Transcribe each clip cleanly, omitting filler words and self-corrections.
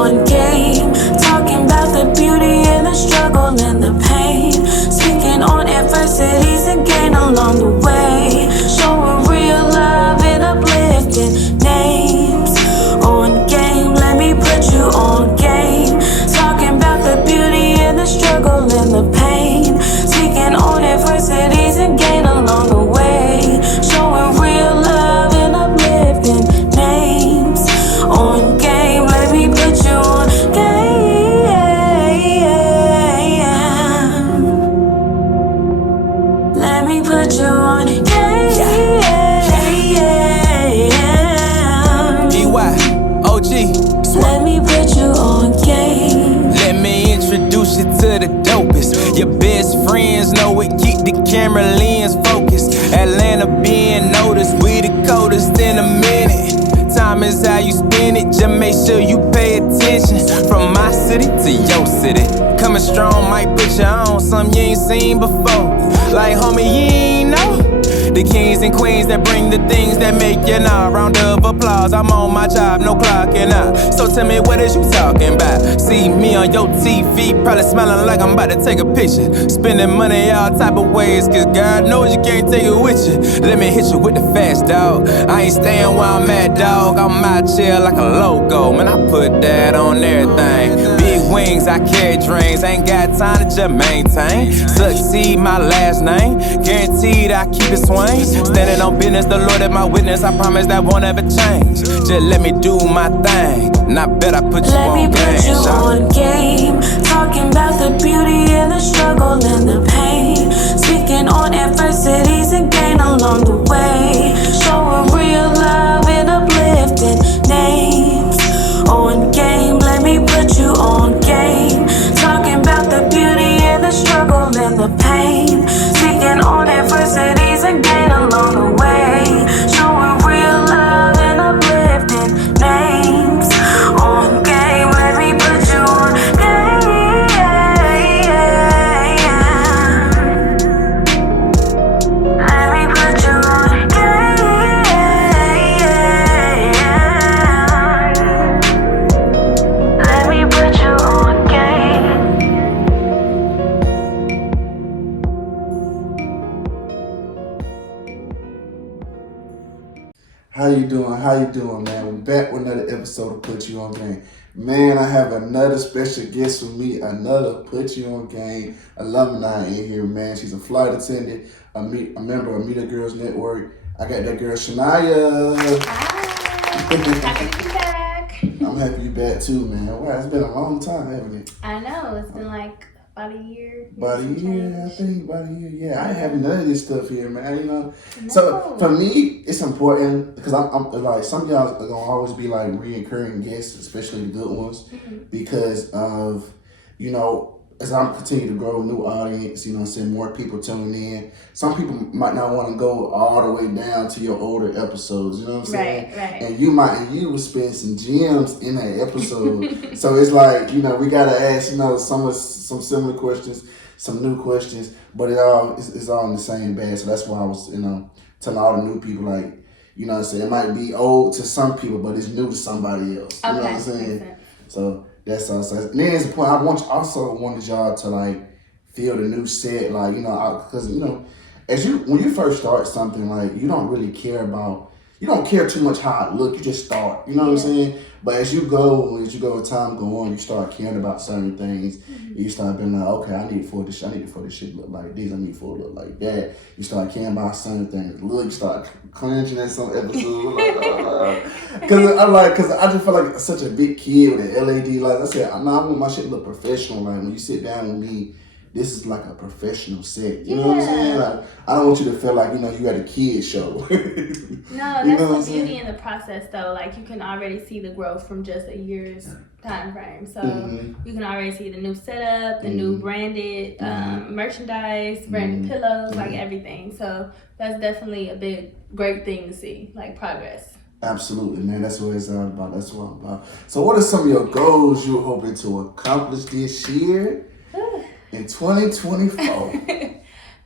on game. Talking about the beauty and the struggle and the pain. Speaking on adversities and gain along the way. Showing real love and uplifting names. On game, let me put you on game. Talking about the beauty and the struggle and the pain. Speaking on adversities and gain along the way. Showing real love and uplifting names. On game, let me put you on game. Let me put you on game. Let me put you on game. Let me introduce you to the dopest. Your best friends know it, keep the camera lens focused. Atlanta being noticed, we the coldest in a minute. Time is how you spend it, just make sure you pay attention. From my city to your city, coming strong might put you on something you ain't seen before. Like homie, you ain't know the kings and queens that bring the things that make you know. Round of applause, I'm on my job, no clocking out. So tell me, what is you talking about? See me on your TV, probably smiling like I'm about to take a picture. Spending money all type of ways, cause God knows you can't take it with you. Let me hit you with the fast, dog. I ain't staying where I'm at, dog. I'm out here like a logo, man, I put that on everything. Big wings, I carry dreams, ain't got time to just maintain. Succeed, my last name, guaranteed I keep it swing. Standing on business, the Lord is my witness. I promise that won't ever change. Just let me do my thing, and I bet I put you on game. Let me put you on game. Talking about the beauty and the struggle and the pain. Speaking on adversities and gain along the way. Showing real love and uplifting names. On game, let me put you on game. Talking about the beauty and the struggle and the pain. Speaking on adversities and gain along the way. Showing real love and uplifting names. On game, let me put you on game. Let me put you on game. Let me put you on game. How you doing? How you doing, man? We're back with another episode of Put You On Game. Man, I have another special guest with me, another Put You On Game alumni in here, man. She's a flight attendant, a member of Meet a Girls Network. I got that girl, SHINIA. Hi. Happy to be back. I'm happy you back too, man. Wow, it's been a long time, haven't it? I know, it's been like about a year. About a year, I think. About a year, yeah. I ain't having none of this stuff here, man. You know. No. So for me, it's important because I'm like some of y'all are gonna always be like reoccurring guests, especially the good ones, because of as I continue to grow, new audience. You know, what I'm saying, more people tuning in. Some people might not want to go all the way down to your older episodes. You know what I'm saying? Right. And you will spend some gems in that episode. So it's like, we gotta ask, some similar questions, some new questions, but it's all in the same bag. So that's why I was, telling all the new people, like, you know what I'm saying, it might be old to some people, but it's new to somebody else. You know what I'm saying? So that's also. And then it's a point I wanted y'all to like feel the new set, like, because when you first start something, like, you don't really care about. You don't care too much how it look. You just start. You know what I'm saying? But as you go, time go on, you start caring about certain things. You start being like, okay, I need for this shit to look like this. I need for it to look like that. You start caring about certain things. Look, you start cringing at some episodes. Because I just feel like such a big kid with an LED. Like I said, I want my shit to look professional. Like when you sit down with me, this is like a professional set. You know what I'm saying? Like, I don't want you to feel like, you at a kid show. No, that's the beauty in the process, though. Like, you can already see the growth from just a year's time frame. So you can already see the new setup, the new branded merchandise, branded pillows, like everything. So that's definitely a great thing to see, like progress. Absolutely, man. That's what it's all about. That's what I'm about. So what are some of your goals you're hoping to accomplish this year? In 2024.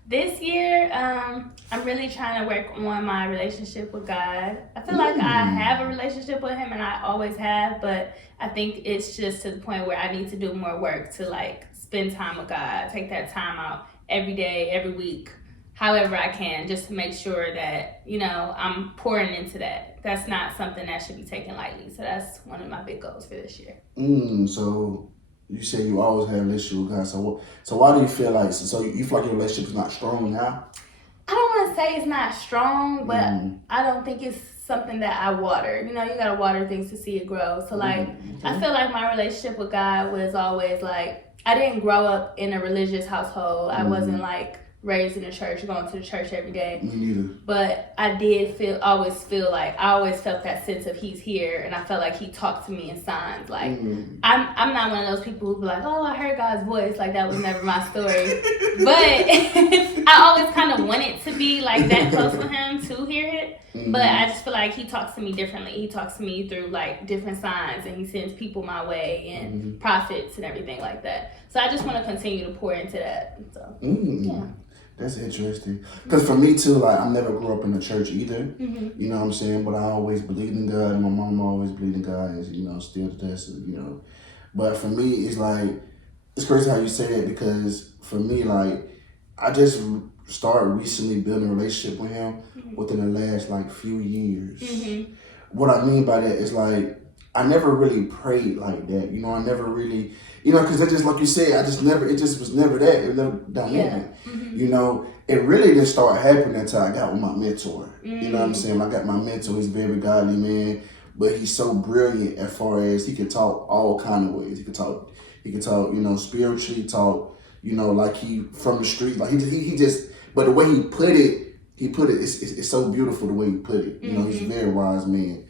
This year, I'm really trying to work on my relationship with God. I feel like I have a relationship with Him, and I always have, but I think it's just to the point where I need to do more work to like spend time with God, take that time out every day, every week, however I can, just to make sure that, you know, I'm pouring into that. That's not something that should be taken lightly. So that's one of my big goals for this year. So you say you always had a relationship with God. So why do you feel like, so you feel like your relationship is not strong now? I don't want to say it's not strong, but I don't think it's something that I water. You know, you gotta water things to see it grow. So like, I feel like my relationship with God was always like, I didn't grow up in a religious household. I wasn't like raised in a church, going to the church every day. Me neither. But I did always feel like, I always felt that sense of He's here, and I felt like He talked to me in signs. Like, I'm not one of those people who be like, oh, I heard God's voice. Like, that was never my story. But I always kind of wanted to be like that close with Him to hear it. But I just feel like He talks to me differently. He talks to me through like different signs, and He sends people my way and prophets and everything like that. So I just want to continue to pour into that. So, yeah. That's interesting. Because for me too, like I never grew up in the church either. You know what I'm saying? But I always believed in God. And my mom always believed in God, and you know, still to this, you know. But for me, it's like, it's crazy how you say that, because for me, like, I just started recently building a relationship with Him within the last like few years. What I mean by that is like, I never really prayed like that. You know, I never really, you know, because it just, like you said, it just was never that. It was never dynamic. You know, it really didn't start happening until I got with my mentor. You know what I'm saying? I got my mentor. He's a very godly man, but he's so brilliant as far as he can talk all kind of ways. He can talk, you know, spiritually, talk, you know, like he from the street. Like he just, but the way he put it, it's so beautiful the way he put it. You know, he's a very wise man.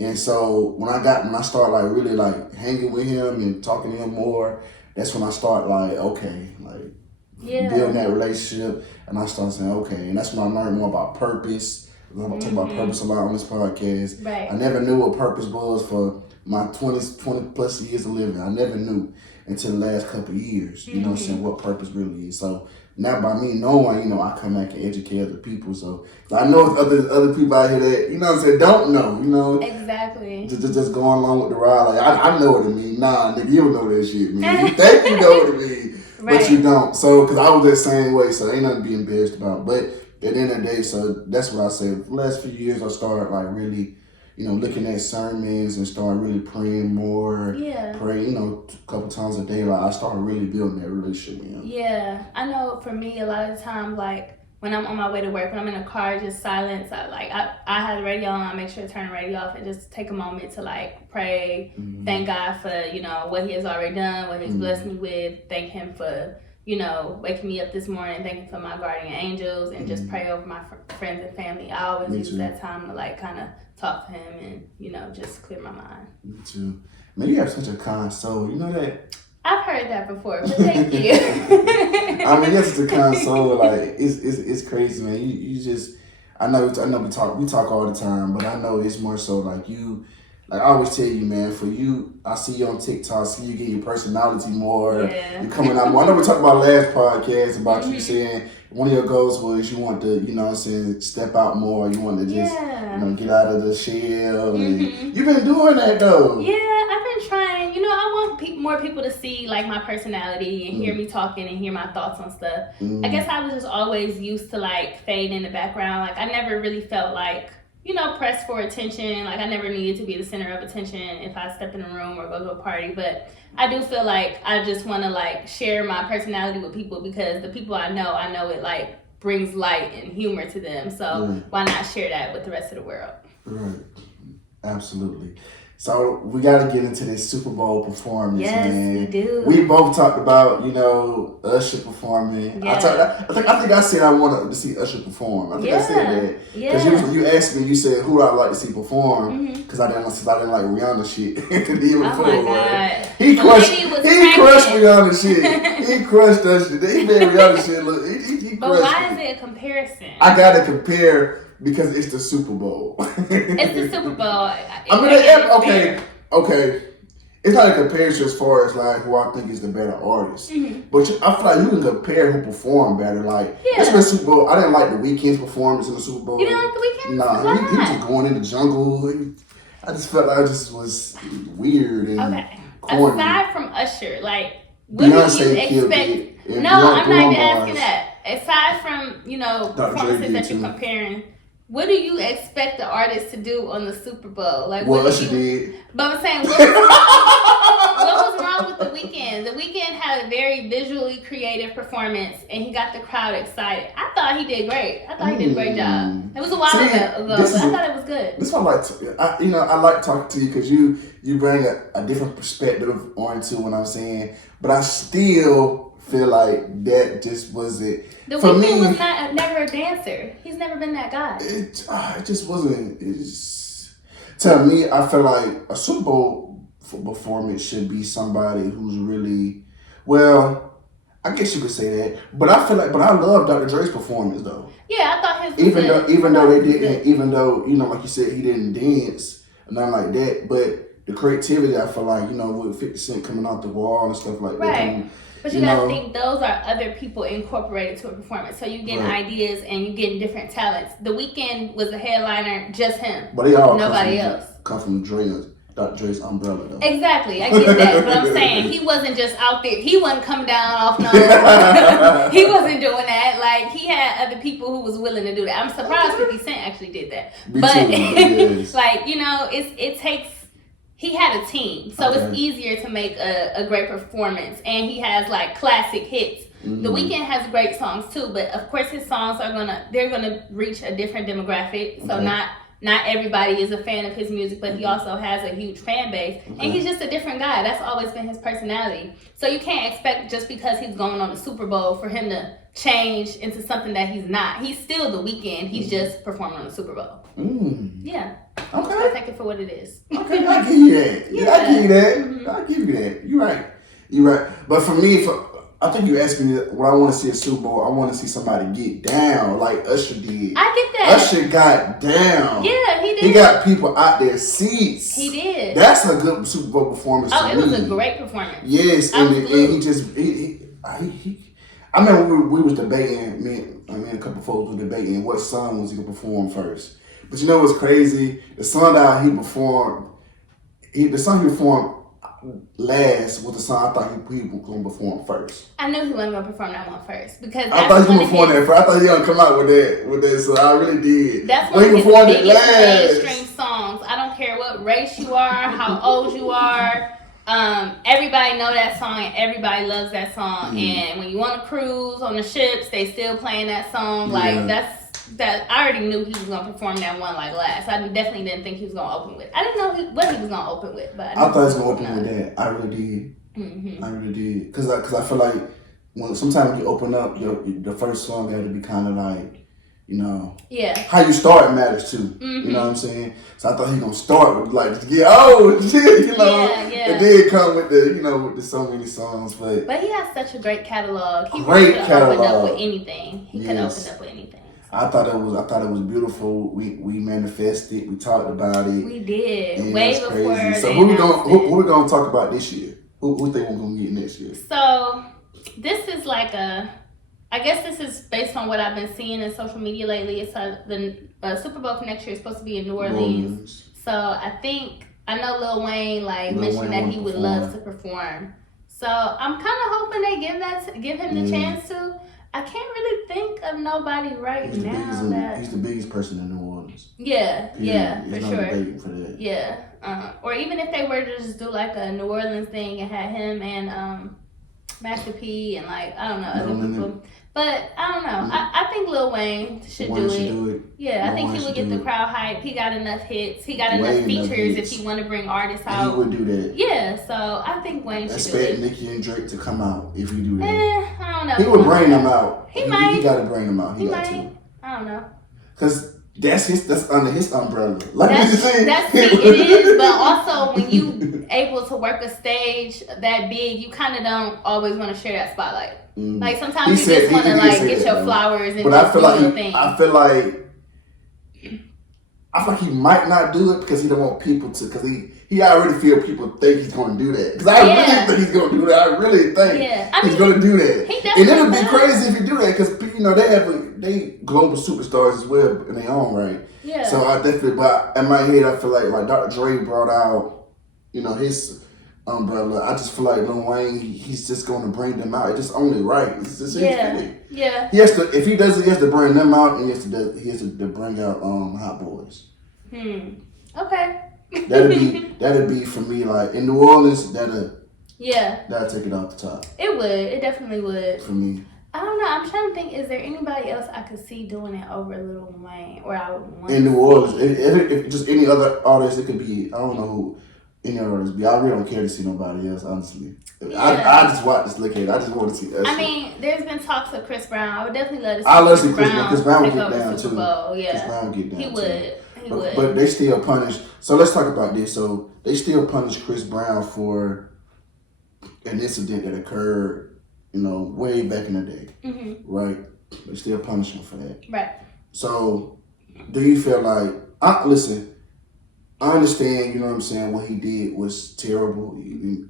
And so when I start like really like hanging with him and talking to him more, that's when I start like, okay, like building that relationship, and I start saying, okay, and that's when I learned more about purpose. I'm talking about purpose a lot on this podcast. Right. I never knew what purpose was for my 20 plus years of living. I never knew until the last couple of years, you know what I'm saying, what purpose really is. So now by me knowing, you know, I come back and educate other people. So I know other people out here that, you know what I'm saying, don't know, you know. Exactly. Just going along with the ride. Like, I know what it means. Nah, nigga, you don't know that shit, man. You think you know what it means, but you don't. So, because I was that same way, so ain't nothing to be embarrassed about. But at the end of the day, so that's what I say. For the last few years, I started like really, you know, looking at sermons and started really praying more. Yeah. Pray, you know, a couple times a day. Like, I started really building that relationship with him. Yeah. I know for me, a lot of the time, like, when I'm on my way to work, when I'm in a car, just silence. I have the radio on. I make sure to turn the radio off and just take a moment to like pray, thank God for, you know, what He has already done, what He's blessed me with. Thank Him for, you know, waking me up this morning. Thank Him for my guardian angels, and just pray over my friends and family. I always use that time to like kind of talk to Him and, you know, just clear my mind. Me too. Man, you have such a kind soul. You know that? I've heard that before, but thank you. I mean, that's the kind of soul, like, it's crazy, man. You just, I know we talk all the time, but I know it's more so like you, like I always tell you, man, for you, I see you on TikTok, see you get your personality more, you coming out more. I know we talked about last podcast about you saying one of your goals was you want to, you know what I'm saying, step out more, you want to just, you know, get out of the shell, and you've been doing that though. Yeah, I've been trying. You know, I want more people to see like my personality and hear me talking and hear my thoughts on stuff. I guess I was just always used to like fade in the background. Like I never really felt like, you know, pressed for attention. Like I never needed to be the center of attention if I step in a room or go to a party. But I do feel like I just want to like share my personality with people, because the people I know it like brings light and humor to them. So why not share that with the rest of the world? Right. Absolutely. So we got to get into this Super Bowl performance, man. Yes, we do. We both talked about, you know, Usher performing. Yeah. I think I said I wanted to see Usher perform. I think I said that. Because you asked me, you said, who I'd like to see perform, because I didn't like Rihanna shit. Oh my God. He crushed Rihanna shit. He crushed that shit. He made Rihanna shit look. He but why is it a comparison? I got to compare because it's the Super Bowl. It's the Super Bowl. Okay. it's not a comparison as far as like who I think is the better artist. But I feel like you can compare who performed better. Like, especially Super Bowl. I didn't like the Weeknd's performance in the Super Bowl. You didn't like the Weeknd? Nah, he was just going in the jungle. I just felt like it just was weird and corny. Aside from Usher, like, what Beyonce do you expect? No, I'm not even asking that. Aside from, performances that you're comparing, what do you expect the artist to do on the Super Bowl? Like, what Usher did. But I'm saying, what was wrong with The Weeknd? The Weeknd had a very visually creative performance, and he got the crowd excited. I thought he did great. I thought he did a great job. It was a while ago, but I thought it was good. This one, I like talking to you because you bring a different perspective onto what I'm saying, but I still feel like that just wasn't. The Weeknd was never a dancer. He's never been that guy. It just wasn't. To me, I feel like a Super Bowl performance should be somebody who's really, well, I guess you could say that. But I love Dr. Dre's performance though. Yeah, I thought his was even though like you said, he didn't dance or nothing like that, but the creativity, I feel like, with 50 Cent coming out the wall and stuff like that. Right. But you gotta think those are other people incorporated to a performance. So you getting ideas and you getting different talents. The Weeknd was a headliner, just him. But they all nobody else. Come from Dr. Dre's umbrella though. Exactly, I get that. But I'm saying he wasn't just out there. He wasn't coming down off no. He wasn't doing that. Like, he had other people who was willing to do that. I'm surprised 50 Cent actually did that. Yes. Like, it takes. He had a team, so it's easier to make a great performance, and he has like classic hits. The Weeknd has great songs too, but of course his songs they're gonna reach a different demographic. So not everybody is a fan of his music, but he also has a huge fan base, and he's just a different guy. That's always been his personality. So you can't expect just because he's going on the Super Bowl for him to change into something that he's not. He's still The Weeknd. He's just performing on the Super Bowl. Yeah. Okay. I'll take it for what it is. Okay, I give you that. Yeah, I give you that. I give you that. You're right. But for me, I think you asked me what I want to see a Super Bowl. I want to see somebody get down like Usher did. I get that. Usher got down. Yeah, he did. He got people out their seats. He did. That's a good Super Bowl performance. It was a great performance. Yes, and he just I remember we was debating. Me and a couple folks were debating what song was he gonna perform first. But you know what's crazy? The song that he performed, the song he performed last was the song I thought he was going to perform first. I knew he wasn't going to perform that one first because I thought he was going to perform that first. I thought he was going to come out with that. So I really did. That's one of his biggest mainstream songs. I don't care what race you are, how old you are. Everybody know that song and everybody loves that song. And when you want to cruise on the ships, they still playing that song. Like that I already knew he was gonna perform that one like last. I definitely didn't think he was gonna open with. I didn't know what he was gonna open with, but I thought he was gonna open with that. I really did. I really did. Cause I feel like sometimes you open up the first song had to be kind of like, how you start matters too. You know what I'm saying? So I thought he was gonna start with like and then come with with the so many songs. But he has such a great catalog. He could open up with anything. He could open up with anything. I thought it was beautiful. We manifested. We talked about it. We did way before. So who we gonna talk about this year? Who think we're gonna get next year? So this is like I guess this is based on what I've been seeing in social media lately. It's the Super Bowl for next year is supposed to be in New Orleans. So I know Lil Wayne mentioned that he would love to perform. So I'm kind of hoping they give him the chance to. I can't really think of nobody now. He's the biggest person in New Orleans. Yeah, for sure. Debating for that. Yeah, or even if they were to just do like a New Orleans thing and had him and Master P and I don't know other people. But I don't know. I think Lil Wayne should do it. Yeah, I think he would get the crowd hype. He got enough hits. He got enough features if he want to bring artists out. He would do that. Yeah, so I think Wayne should do it. Expect Nicki and Drake to come out if he do that. I don't know. He would bring them out. He might. He got to bring them out. He might. I don't know. Because that's under his umbrella. It is, but also when you able to work a stage that big, you kind of don't always want to share that spotlight. Like sometimes you just want to get your flowers and just do your thing. I feel like he might not do it because he don't want people to. Because he he already feel people think he's going to do that. Because I really think he's going to do that. I really think he's going to do that. And it would be crazy if he do that because, you know, they global superstars as well in their own right. Yeah. So I definitely, but in my head, I feel like Dr. Dre brought out, you know, his umbrella. I just feel like Lil Wayne, he's just going to bring them out. It's just only right. It's just Yeah. He has to, if he does it, he has to bring them out, and he has to bring out Hot Boys. Okay. that'd be for me, like in New Orleans, that'd take it off the top. It would. It definitely would. For me. I don't know. I'm trying to think. Is there anybody else I could see doing it over Lil Wayne, or I would want in New Orleans? If just any other artist, it could be. I don't know who any other artists be. I really don't care to see nobody else, honestly. Yeah. I just watch this look at it. I just want to see us. I mean, there's been talks of Chris Brown. I would definitely love to see I love to see Chris Brown. Chris Brown would take get over down Super too. Bowl. Yeah. Chris Brown would get down He would. too. But they still punish. So let's talk about this. So they still punish Chris Brown for an incident that occurred, you know, way back in the day, right? They still punish him for that, right? So, do you feel like? Listen, I understand. You know what I'm saying. What he did was terrible. He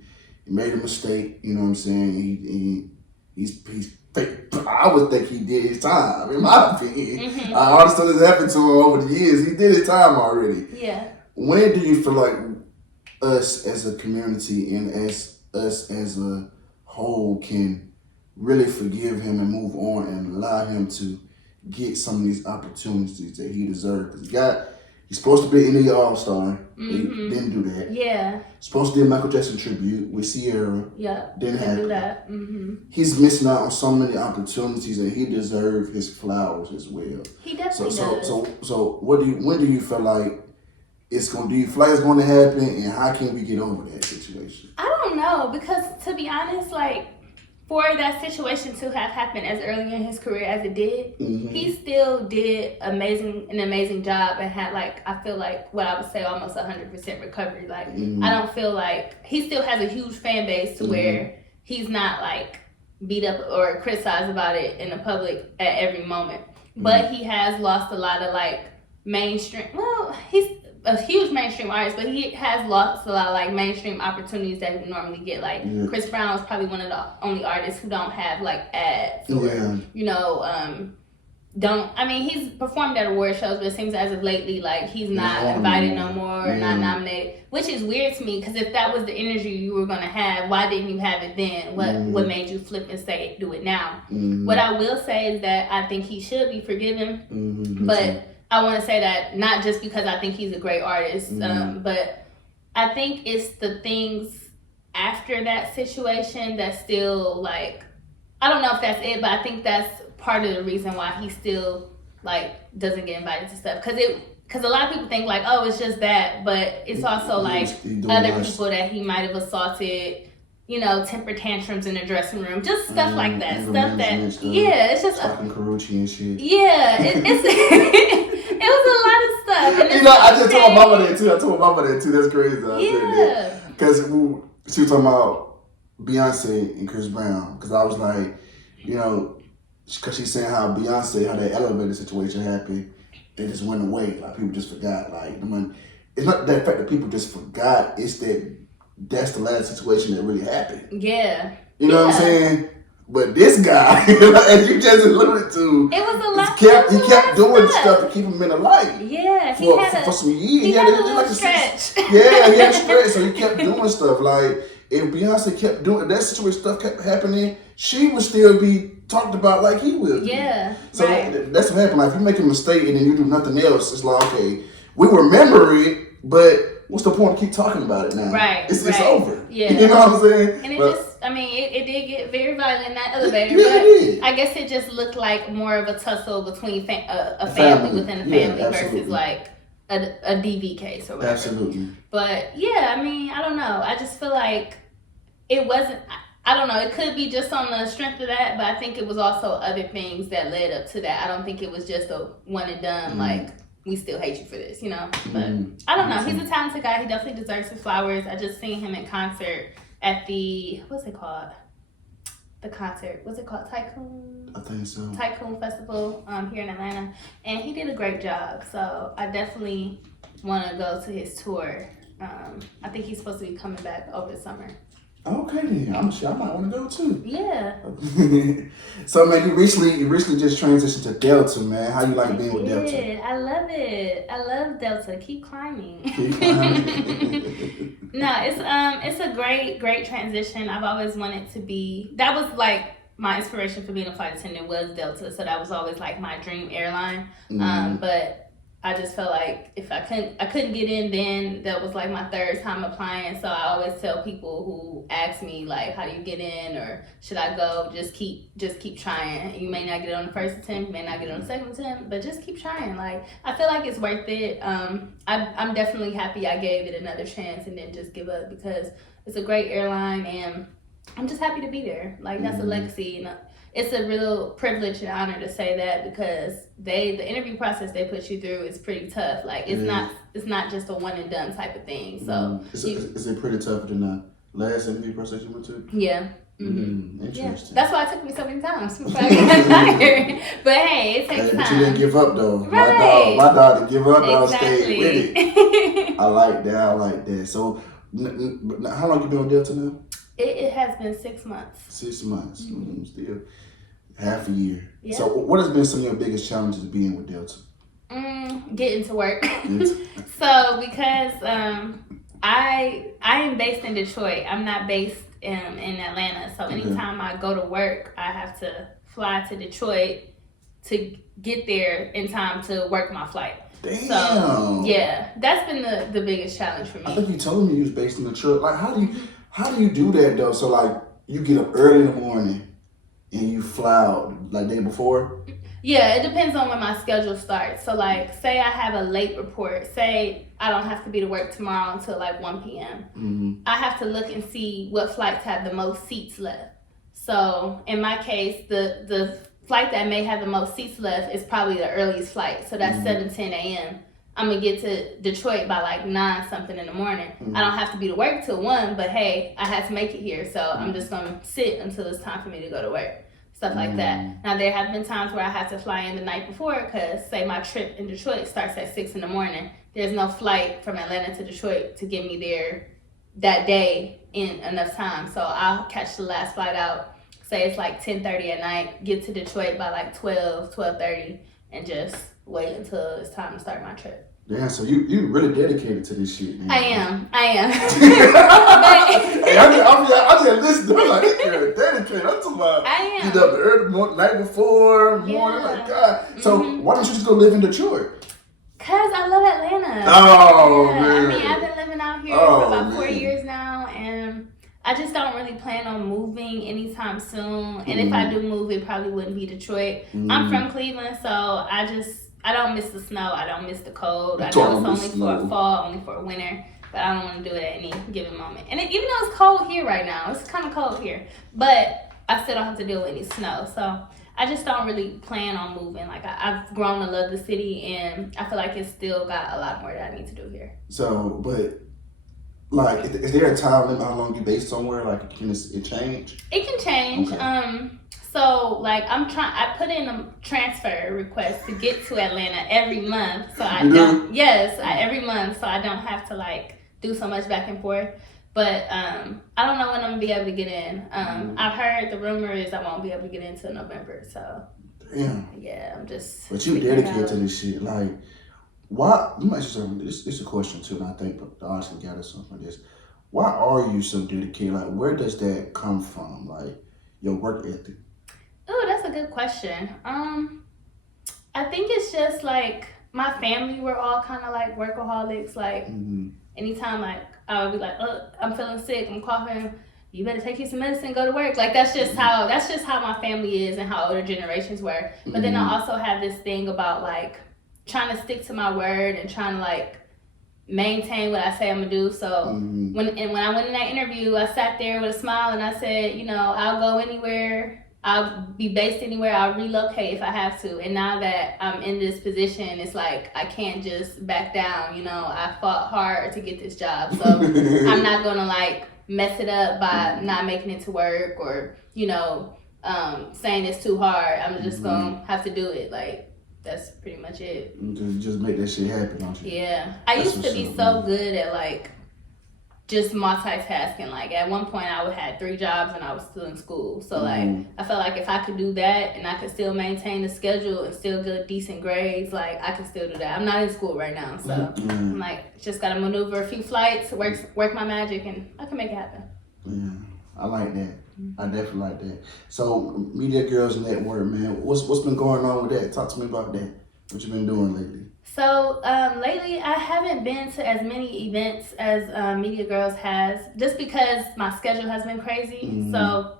made a mistake. You know what I'm saying. He's I would think he did his time, in my opinion. I understand this happened to him over the years. He did his time already. Yeah. When do you feel like us as a community and as us as a whole can really forgive him and move on and allow him to get some of these opportunities that he deserves? Because he's supposed to be in the All-Star. He didn't do that. Yeah. Supposed to do a Michael Jackson tribute with Sierra. Yeah. Didn't happen. Do that. He's missing out on so many opportunities and he deserves his flowers as well. He definitely does. So when do you feel like it's going? Do you feel like it's going to happen, and how can we get over that situation? I don't know, because to be honest, like, for that situation to have happened as early in his career as it did, he still did an amazing job and had, like, I feel like what I would say almost 100% recovery. Like, I don't feel like he still has a huge fan base to where he's not like beat up or criticized about it in the public at every moment. But he has lost a lot of like mainstream. Well, he's a huge mainstream artist, but he has lost a lot of like mainstream opportunities that we normally get. Like Chris Brown is probably one of the only artists who don't have like ads or you know, he's performed at award shows, but it seems as of lately like he's not invited no more or not nominated, which is weird to me, because if that was the energy you were gonna have, why didn't you have it then? What made you flip and say do it now? What I will say is that I think he should be forgiven, but I want to say that not just because I think he's a great artist, but I think it's the things after that situation that still, like, I don't know if that's it, but I think that's part of the reason why he still, like, doesn't get invited to stuff. Because a lot of people think, like, oh, it's just that, but it's also, like, other people that he might have assaulted, you know, temper tantrums in the dressing room, just stuff like that. Stuff that, it's just... Fucking Karuchi and shit. Yeah, it's... It was a lot of stuff. You know, I just told my mama that too. I told my mama that too. That's crazy. Because she was talking about Beyonce and Chris Brown. Because I was like, you know, because she's saying how Beyonce, how that elevator situation happened, they just went away. Like, people just forgot. Like, it's not that fact that people just forgot. It's that that's the last situation that really happened. Yeah. You know what I'm saying? But this guy, as you just alluded to, it was a lot. He kept doing stuff to keep him in the light. Yeah, for some years. He had a little stretch. He had a stretch, so he kept doing stuff. Like, if Beyonce kept doing that situation, stuff kept happening, she would still be talked about like he will. Yeah. So that's what happened. Like, if you make a mistake and then you do nothing else, it's like, okay, we remember it, but what's the point to keep talking about it now? Right. It's over. Yeah. You know what I'm saying? And it did get very violent in that elevator, but I guess it just looked like more of a tussle between a family within a family versus like a DV case or whatever. Absolutely. But yeah, I mean, I don't know. I just feel like it wasn't, I don't know, it could be just on the strength of that, but I think it was also other things that led up to that. I don't think it was just a one and done, like, we still hate you for this, you know? But I don't know. He's a talented guy. He definitely deserves his flowers. I just seen him in concert at the, what's it called? The concert. What's it called? Tycoon? I think so. Tycoon Festival here in Atlanta. And he did a great job. So I definitely want to go to his tour I think he's supposed to be coming back over the summer. Okay then, I'm sure I might want to go too. Yeah. So man, you recently just transitioned to Delta, man. How you like being with Delta? I love it. I love Delta. Keep climbing. Keep climbing. No, it's a great transition. I've always wanted to be. That was like my inspiration for being a flight attendant was Delta, so that was always like my dream airline. But I just felt like if I couldn't get in then. That was like my third time applying. So I always tell people who ask me like, how do you get in or should I go? Just keep trying. You may not get it on the first attempt, you may not get it on the second attempt, but just keep trying. Like I feel like it's worth it. I'm definitely happy I gave it another chance and didn't just give up because it's a great airline and I'm just happy to be there. Like that's a legacy. And it's a real privilege and honor to say that because the interview process they put you through is pretty tough. Like it's not just a one and done type of thing. So is it pretty tougher than the last interview process you went to? Yeah. Interesting. Yeah. That's why it took me so many times before I got hired. But hey, it takes time. But you didn't give up though. Right. My dog didn't give up. Exactly. I stayed with it. I like that. So how long you been on Delta now? It has been 6 months. 6 months. Still half a year. Yeah. So what has been some of your biggest challenges being with Delta? Getting to work. So because I am based in Detroit. I'm not based in Atlanta. So anytime I go to work, I have to fly to Detroit to get there in time to work my flight. Damn. So yeah, that's been the biggest challenge for me. I think you told me you was based in Detroit. Like how do you do that though? So like you get up early in the morning and you fly out like day before? Yeah, it depends on when my schedule starts. So like say I have a late report, say I don't have to be to work tomorrow until like 1 p.m. I have to look and see what flights have the most seats left. So in my case, the flight that may have the most seats left is probably the earliest flight. So that's 7:10 a.m. I'm gonna get to Detroit by like 9 something in the morning. I don't have to be to work till 1, but hey, I had to make it here. So I'm just gonna sit until it's time for me to go to work. Stuff like that. Now there have been times where I had to fly in the night before because say my trip in Detroit starts at 6 in the morning. There's no flight from Atlanta to Detroit to get me there that day in enough time. So I'll catch the last flight out. Say it's like 10:30 at night, get to Detroit by like 12:30 and just wait until it's time to start my trip. Yeah, so you really dedicated to this shit, man. I am. Hey, I just listened. I'm like, you're dedicated. I'm talking about I am. get up the early night before morning. Like God. So why don't you just go live in Detroit? Cause I love Atlanta. Oh yeah. man. I mean, I've been living out here for about 4 years now, and I just don't really plan on moving anytime soon. And if I do move, it probably wouldn't be Detroit. I'm from Cleveland, so I don't miss the snow. I don't miss the cold. I know it's only for fall, only for winter, but I don't want to do it at any given moment. And even though it's cold here right now, it's kind of cold here, but I still don't have to deal with any snow. So I just don't really plan on moving. Like I've grown to love the city, and I feel like it's still got a lot more that I need to do here. So, but like, is there a time limit how long you based somewhere? Like, can it change? It can change. Okay. So like I put in a transfer request to get to Atlanta every month. So I don't. Yes, every month, so I don't have to like do so much back and forth. But I don't know when I'm gonna be able to get in. I've heard the rumor is I won't be able to get in until November. So damn. Yeah, I'm just. But you dedicated to this shit, like. Why? You might say something. This is a question too, and I think the audience can gather something from this. Why are you so dedicated? Like, where does that come from? Like, your work ethic. Oh, that's a good question. I think it's just like my family. We're all kind of like workaholics. Like, anytime like I would be like, "Oh, I'm feeling sick. I'm coughing. You better take you some medicine. Go to work." Like that's just how my family is and how older generations were. But then I also have this thing about like. Trying to stick to my word and trying to like maintain what I say I'm gonna do. So when I went in that interview, I sat there with a smile and I said, you know, I'll go anywhere. I'll be based anywhere. I'll relocate if I have to. And now that I'm in this position, it's like I can't just back down. You know, I fought hard to get this job, so I'm not gonna like mess it up by not making it to work or you know saying it's too hard. I'm just gonna have to do it. Like. That's pretty much it. Just make that shit happen, don't you? Yeah. I used to be so good at like just multitasking. Like at one point I would have 3 jobs and I was still in school. So like I felt like if I could do that and I could still maintain the schedule and still get decent grades, like I could still do that. I'm not in school right now, so I'm like just gotta maneuver a few flights, work my magic, and I can make it happen. Yeah, I like that. I definitely like that. So Media Girls Network, man, what's been going on with that? Talk to me about that. What you been doing lately? So lately I haven't been to as many events as Media Girls has, just because my schedule has been crazy. So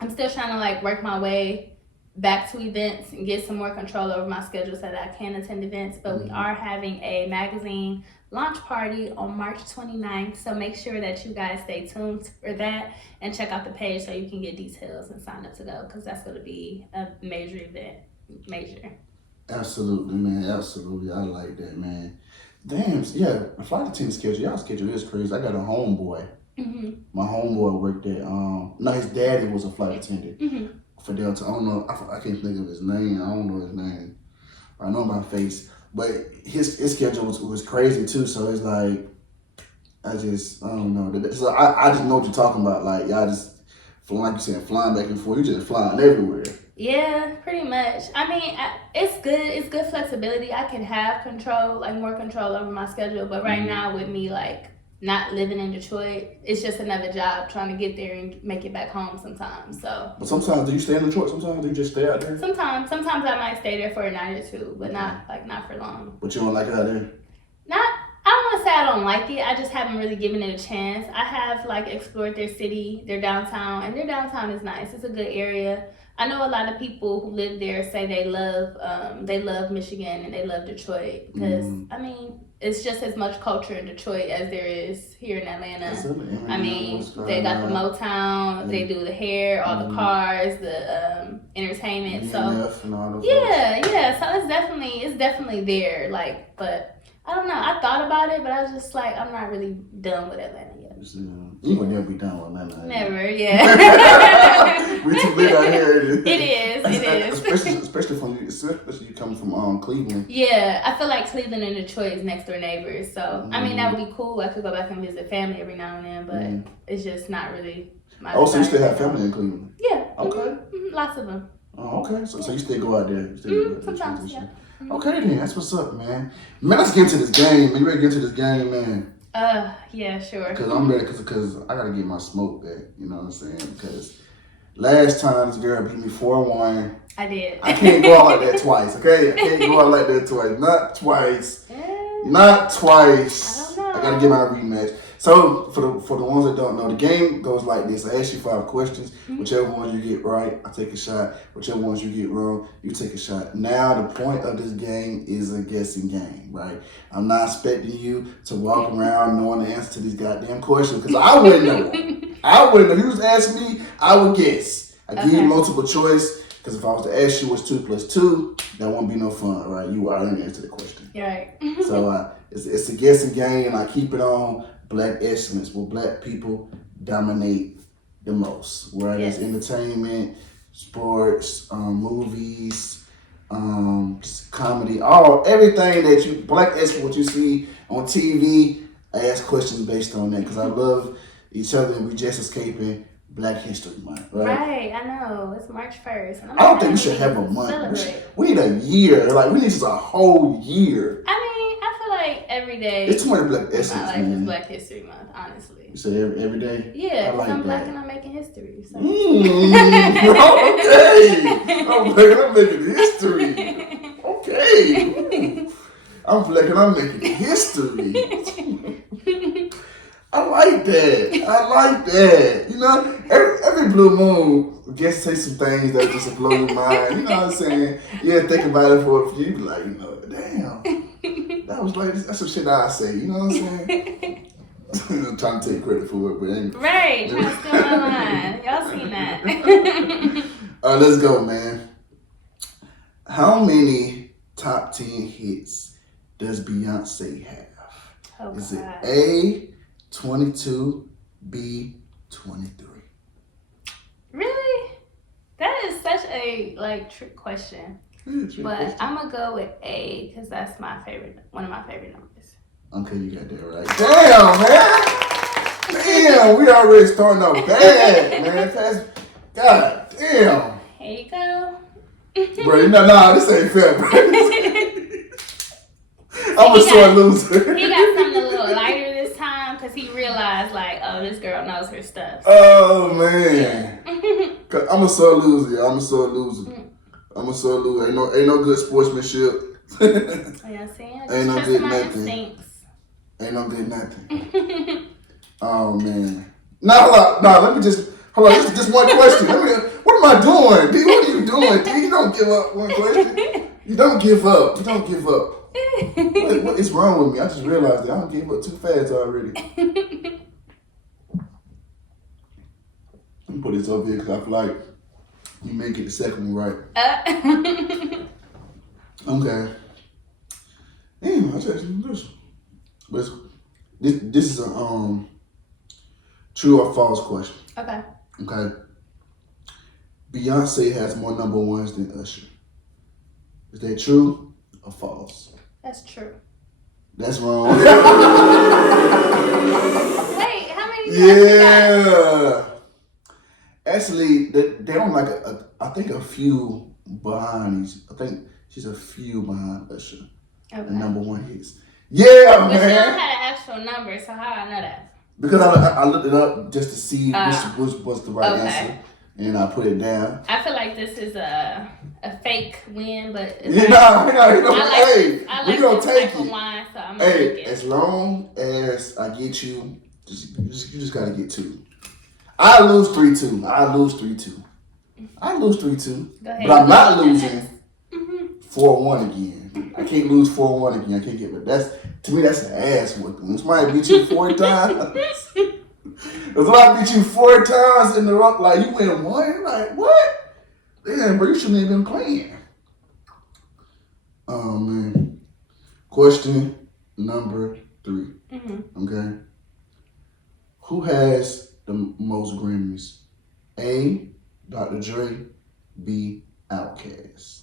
I'm still trying to like work my way back to events and get some more control over my schedule so that I can attend events. But we are having a magazine launch party on March 29th. So make sure that you guys stay tuned for that and check out the page so you can get details and sign up to go, because that's going to be a major event. Major. Absolutely, man. Absolutely. I like that, man. Damn, yeah. The flight attendant schedule, y'all schedule is crazy. I got a homeboy. My homeboy worked at, no, his daddy was a flight attendant for Delta. I don't know, I can't think of his name. I don't know his name. I know my face. But his schedule was crazy too. So it's like, I don't know. So I just know what you're talking about. Like, y'all just, like you said, flying back and forth. You just flying everywhere. Yeah, pretty much. I mean, it's good. It's good flexibility. I can have control, like more control over my schedule. But right now with me, like, not living in Detroit, it's just another job trying to get there and make it back home sometimes. So. But sometimes do you stay in Detroit? Sometimes do you just stay out there? Sometimes I might stay there for a night or two, but not for long. But you don't like it out there? I don't want to say I don't like it. I just haven't really given it a chance. I have like explored their city, their downtown, and their downtown is nice. It's a good area. I know a lot of people who live there say they love Michigan and they love Detroit because I mean it's just as much culture in Detroit as there is here in Atlanta. I mean they got the Motown, they do the hair, all the cars, the entertainment. So yeah. So it's definitely there. Like, but I don't know. I thought about it, but I was just like, I'm not really done with Atlanta yet. You would never be done with Atlanta. Never, yeah. We're too big out here. It is. Especially you coming from Cleveland. Yeah, I feel like Cleveland and Detroit is next door neighbors. So I mean, that would be cool. I could go back and visit family every now and then, but it's just not really my. Oh, so you still have family in Cleveland? Yeah. Okay. Lots of them. Oh, okay. So you still go out there? Sometimes, yeah. Okay then, that's what's up, man. Man, let's get into this game. Man, you ready to get into this game, man? Yeah, sure. Cause I'm ready, cause I gotta get my smoke back. You know what I'm saying? Because last time this girl beat me 4-1. I did. I can't go out like that twice. Okay, I can't go out like that twice. Not twice. Not twice. I don't know. I gotta get my rematch. So for the ones that don't know, the game goes like this. I ask you 5 questions. Whichever ones you get right, I take a shot. Whichever ones you get wrong, you take a shot. Now the point of this game is a guessing game, right? I'm not expecting you to walk around knowing the answer to these goddamn questions because I wouldn't know. I wouldn't know. If you was asking me, I would guess. I give you multiple choice because if I was to ask you what's 2 + 2, that won't be no fun, right? You already answered the question. You're right. So it's a guessing game, and I keep it on Black excellence, where Black people dominate the most. Whether it's entertainment, sports, movies, comedy, everything that you Black excellence, what you see on TV. I ask questions based on that because I love each other and we just escaping Black History Month. Right, I know. It's March 1st. I don't think we should have a month. We need a year. Like we need just a whole year. I mean, I feel like every day. It's too much Black excellence, my life man. is Black History Month, honestly. You say every day? Yeah, because I'm Black that. and I'm making history. So. Okay. I'm Black and I'm making history. Okay. I'm Black and I'm making history. I like that. You know, every blue moon gets to say some things that just blow your mind. You know what I'm saying? Yeah, think about it for a few. You be like, damn. That was like, that's some shit I say. You know what I'm saying? I'm trying to take credit for it, but ain't. Right, trying to steal my line. Y'all seen that. All right, let's go, man. How many top 10 hits does Beyonce have? Oh, Is God. it A, 22, B, 23? Really? That is such a trick question. But I'm gonna go with A because that's one of my favorite numbers. Okay, you got that right. Damn, man! damn, we already starting off bad, man. God damn. Here you go. Bro, nah, this ain't fair, bro. I'm a sore loser. He got something a little lighter this time because he realized, like, oh, this girl knows her stuff. Oh, man. I'm a sore loser, y'all. I'm a sore loser. Ain't no good sportsmanship. Yeah, see? Ain't no good nothing. Ain't no good nothing. Oh, man. Nah, let me just... Hold on, just one question. What am I doing? D, what are you doing? D, you don't give up one question. You don't give up. What is wrong with me? I just realized that I don't give up too fast already. Let me put this over here because I feel like you may get the second one right. Okay. Damn, I just this. But this is a true or false question. Okay. Beyonce has more number ones than Usher. Is that true or false? That's true. That's wrong. Wait, how many? Yeah. Actually, they're on like I think a few behind these. I think she's a few behind Usher. Okay. The number one hits. Yeah, but man. But you don't have an actual number, so how I know that? Because I looked it up just to see which was the right answer, and I put it down. I feel like this is a fake win, but it's hey, we gonna take it. Wine, so I'm hey, as long as I get you, you just gotta get 2. I lose 3-2. But I'm not losing 4-1 again. I can't lose 4-1 again. I can't get, but to me that's an ass whooping. Somebody beat you 4 times. If somebody beat you 4 times in the rock, like you win 1, like what? Damn, bro, you shouldn't have been playing. Oh man. Question number 3. Okay. Who has the most Grammys? A, Dr. Dre, B, Outkast.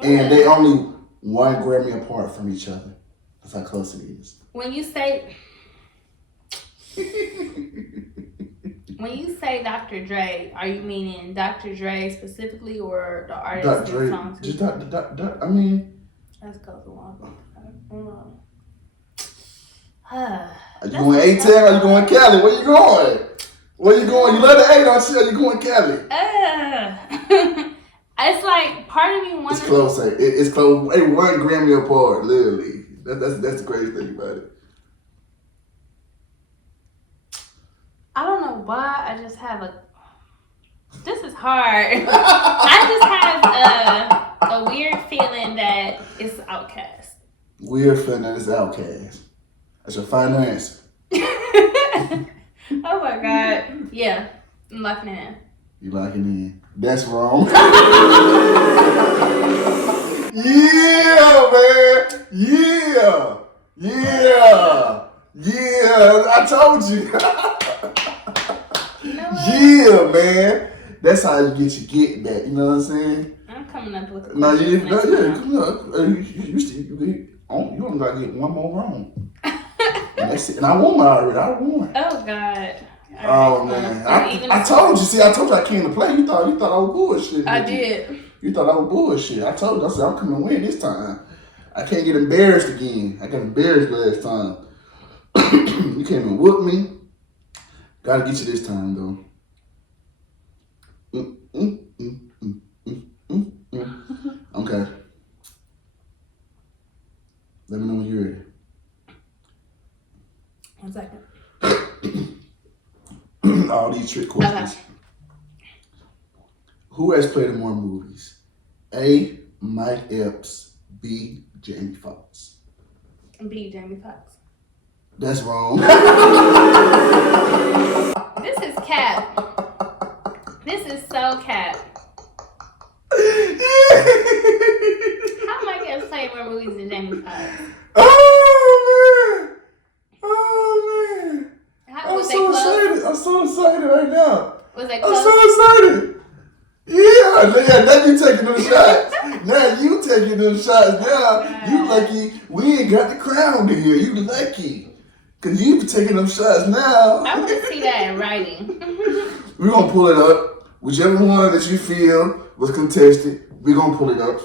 And they only 1 Grammy apart from each other. That's how close it is. When you say Dr. Dre, are you meaning Dr. Dre specifically or the artist? Dr. Dre, just Dr. I mean. Let's go to one. Are you going A-Town or are you going Cali? Where you going? You love the A, don't you? Are you going Cali? It's like part of me wants. It's close. It's close. Hey, 1 Grammy apart, literally. That's the crazy thing about it. I don't know why. I just have This is hard. I just have a weird feeling that it's Outkast. Weird feeling that it's Outkast. That's your final answer. Oh my God. Yeah, I'm locking it in. You locking it in? That's wrong. Yeah, I told you. Yeah, man. That's how you get your get back. You know what I'm saying? I'm coming up with. No, you come up. You only got to get 1 more wrong. And that's it. And I won already. I won. Oh God. Oh man, I told you. See, I told you I came to play. You thought I was bullshit. I did. You thought I was bullshit. I told you. I said I'm coming to win this time. I can't get embarrassed again. I got embarrassed last time. You came and whooped me. Gotta get you this time though. Okay. Let me know when you're ready. 1 second. All these trick questions. Okay. Who has played in more movies? A, Mike Epps. B, Jamie Foxx. B, Jamie Foxx. That's wrong. This is cap. This is so cap. How Mike Epps played more movies than Jamie Foxx? Oh man. I'm so excited right now. Was it close? I'm so excited. Yeah, now you taking them shots. Now you taking them shots. Now you lucky we ain't got the crown to here. You lucky. Cause you be taking them shots now. I want to see that in writing. We're gonna pull it up. Whichever one that you feel was contested, we're gonna pull it up.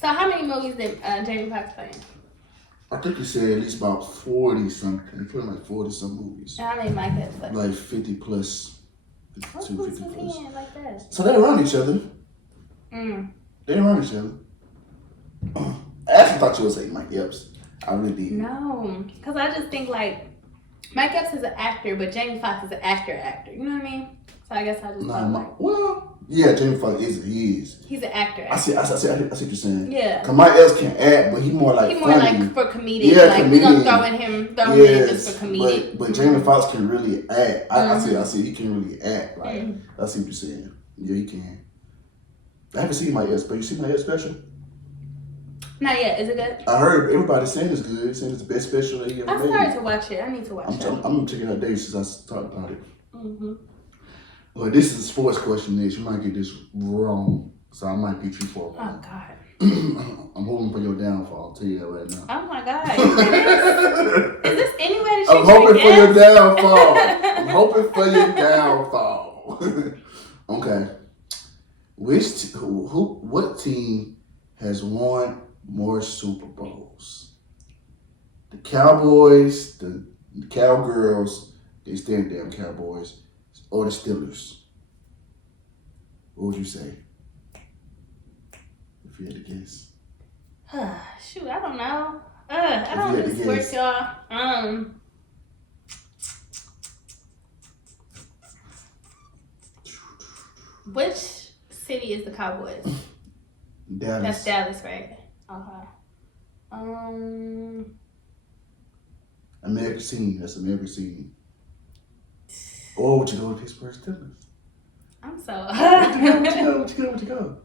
So how many movies did Jamie Foxx play in? I think you said at least about 40 something. Put like 40 some movies. And how many Mike Epps play? Like 50 plus. What 52, movies 50 was plus. he in like that? So they around each other. They around each other. I actually thought you would say Mike Epps. I really did. No, because I just think like Mike Epps is an actor, but Jamie Foxx is an actor. You know what I mean? So I guess I just thought like, well, yeah, Jamie Foxx is. He's an actor. I see what you're saying. Yeah. Cause Mike Epps can act, but he more like He more funny. like for comedic. Yeah, like comedian. we gonna throw him in just for comedic. But Jamie Foxx can really act. I see he can really act. Like I see what you're saying. Yeah, he can. I haven't seen Mike Epps, but you see Mike Epps special? Not yet. Is it good? I heard everybody saying it's good. Saying it's the best special that he ever I made. started to watch it. I need to watch it. I'm gonna check it out today since I talked about it. Well, this is a sports question. Next, you might get this wrong, so I might get you for. Oh God. I'm hoping for your downfall. I'll tell you that right now. Oh my God. Is this any way to I'm hoping for your downfall. I'm hoping for your downfall. Okay. What team has won more Super Bowls? The Cowboys, the Cowgirls, they stand damn Cowboys, or the Steelers? What would you say? If you had to guess. Shoot, I don't know. I don't know the sports, y'all. Which city is the Cowboys? Dallas. That's Dallas, right? Okay. American team. That's American team. Or would you go with Pittsburgh Steelers? I'm so. What you go?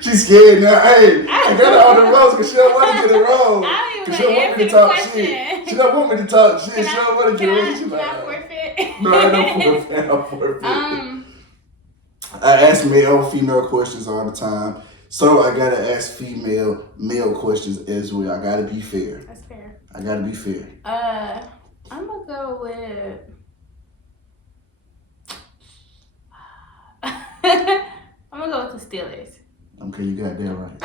She's scared now. Hey, I got her on the ropes because she don't want to get it wrong. I Because don't she even don't want me to talk shit. She don't want me to talk shit. She don't want to get it. Can I forfeit? No, I don't forfeit. I ask male, female questions all the time. So I gotta ask female, male questions as well. I gotta be fair. That's fair. I gotta be fair. I'm gonna go with. I'm gonna go with the Steelers. Okay, you got that right.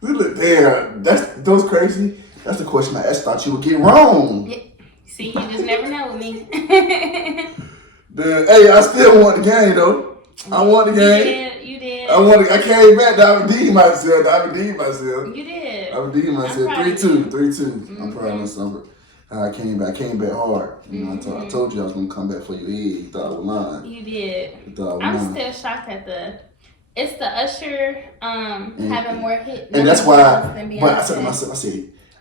Look, damn, that was crazy. That's the question I asked. Thought you would get wrong. Yeah. See, you just never know with me. Hey, I still want the game though. I want the game. You did. I came back to I redeemed myself. You did. I redeemed myself. 3-2. I'm proud of myself. I came back hard. You know, I told you I was gonna come back for your head. You thought I was lying. You did. You thought I was I'm lying. still shocked at it's the Usher having more hit. And that's why than but I Beyonce. said to myself,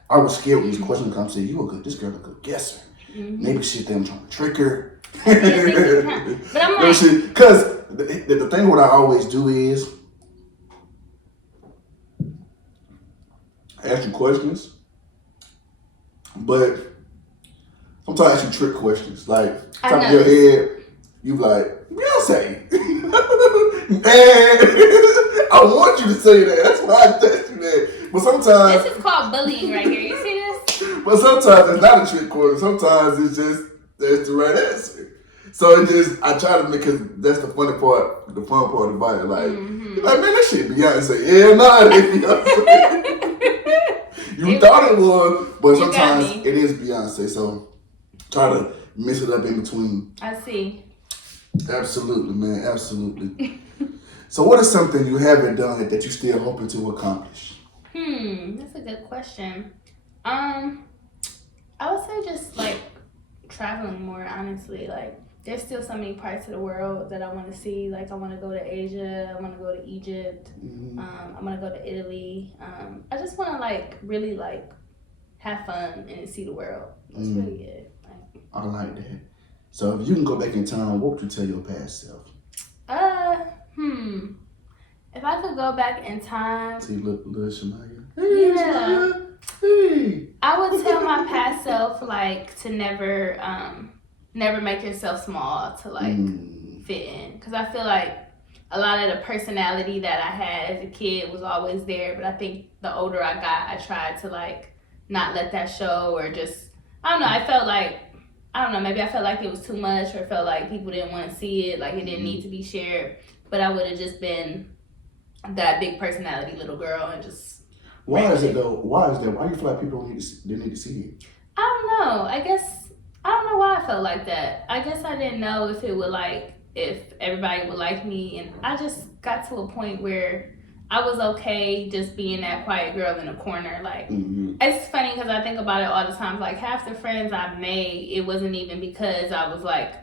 I was scared when these questions come. I said, this girl a good guesser. Maybe she think I'm trying to trick her. But I'm like, because the thing what I always do is I ask you questions, but sometimes I ask you trick questions. Like top of your head, you like, Beyonce. And I want you to say that. That's why I text you that. But sometimes this is called bullying right here. You see this? But sometimes it's not a trick question. Sometimes it's just that's the right answer. So I try to make, because that's the fun part about it. Like, you're like, man, that shit Beyonce. Yeah, nah, it ain't Beyonce. You thought it was, but sometimes it is Beyonce. So try to mix it up in between. I see. Absolutely, man. Absolutely. So what is something you haven't done that you're still hoping to accomplish? That's a good question. I would say just like traveling more, honestly. Like there's still so many parts of the world that I want to see. Like I want to go to Asia, I want to go to Egypt, I want to go to Italy. I just want to like really like have fun and see the world. That's really it. Like, I like that. So if you can go back in time, what would you tell your past self? If I could go back in time, See, little Shania. Yeah. Hey. I would tell my past self like to never make yourself small to like fit in, because I feel like a lot of the personality that I had as a kid was always there. But I think the older I got, I tried to like not let that show, or just, I don't know, maybe I felt like it was too much, or felt like people didn't want to see it, like it didn't need to be shared. But I would have just been that big personality little girl and just. Why is it though? Why is that? Why do you feel like people they need to see it? I don't know. I don't know why I felt like that. I guess I didn't know if it would like, if everybody would like me, and I just got to a point where I was okay just being that quiet girl in a corner. Like, it's funny because I think about it all the time. Like, half the friends I've made, it wasn't even because I was like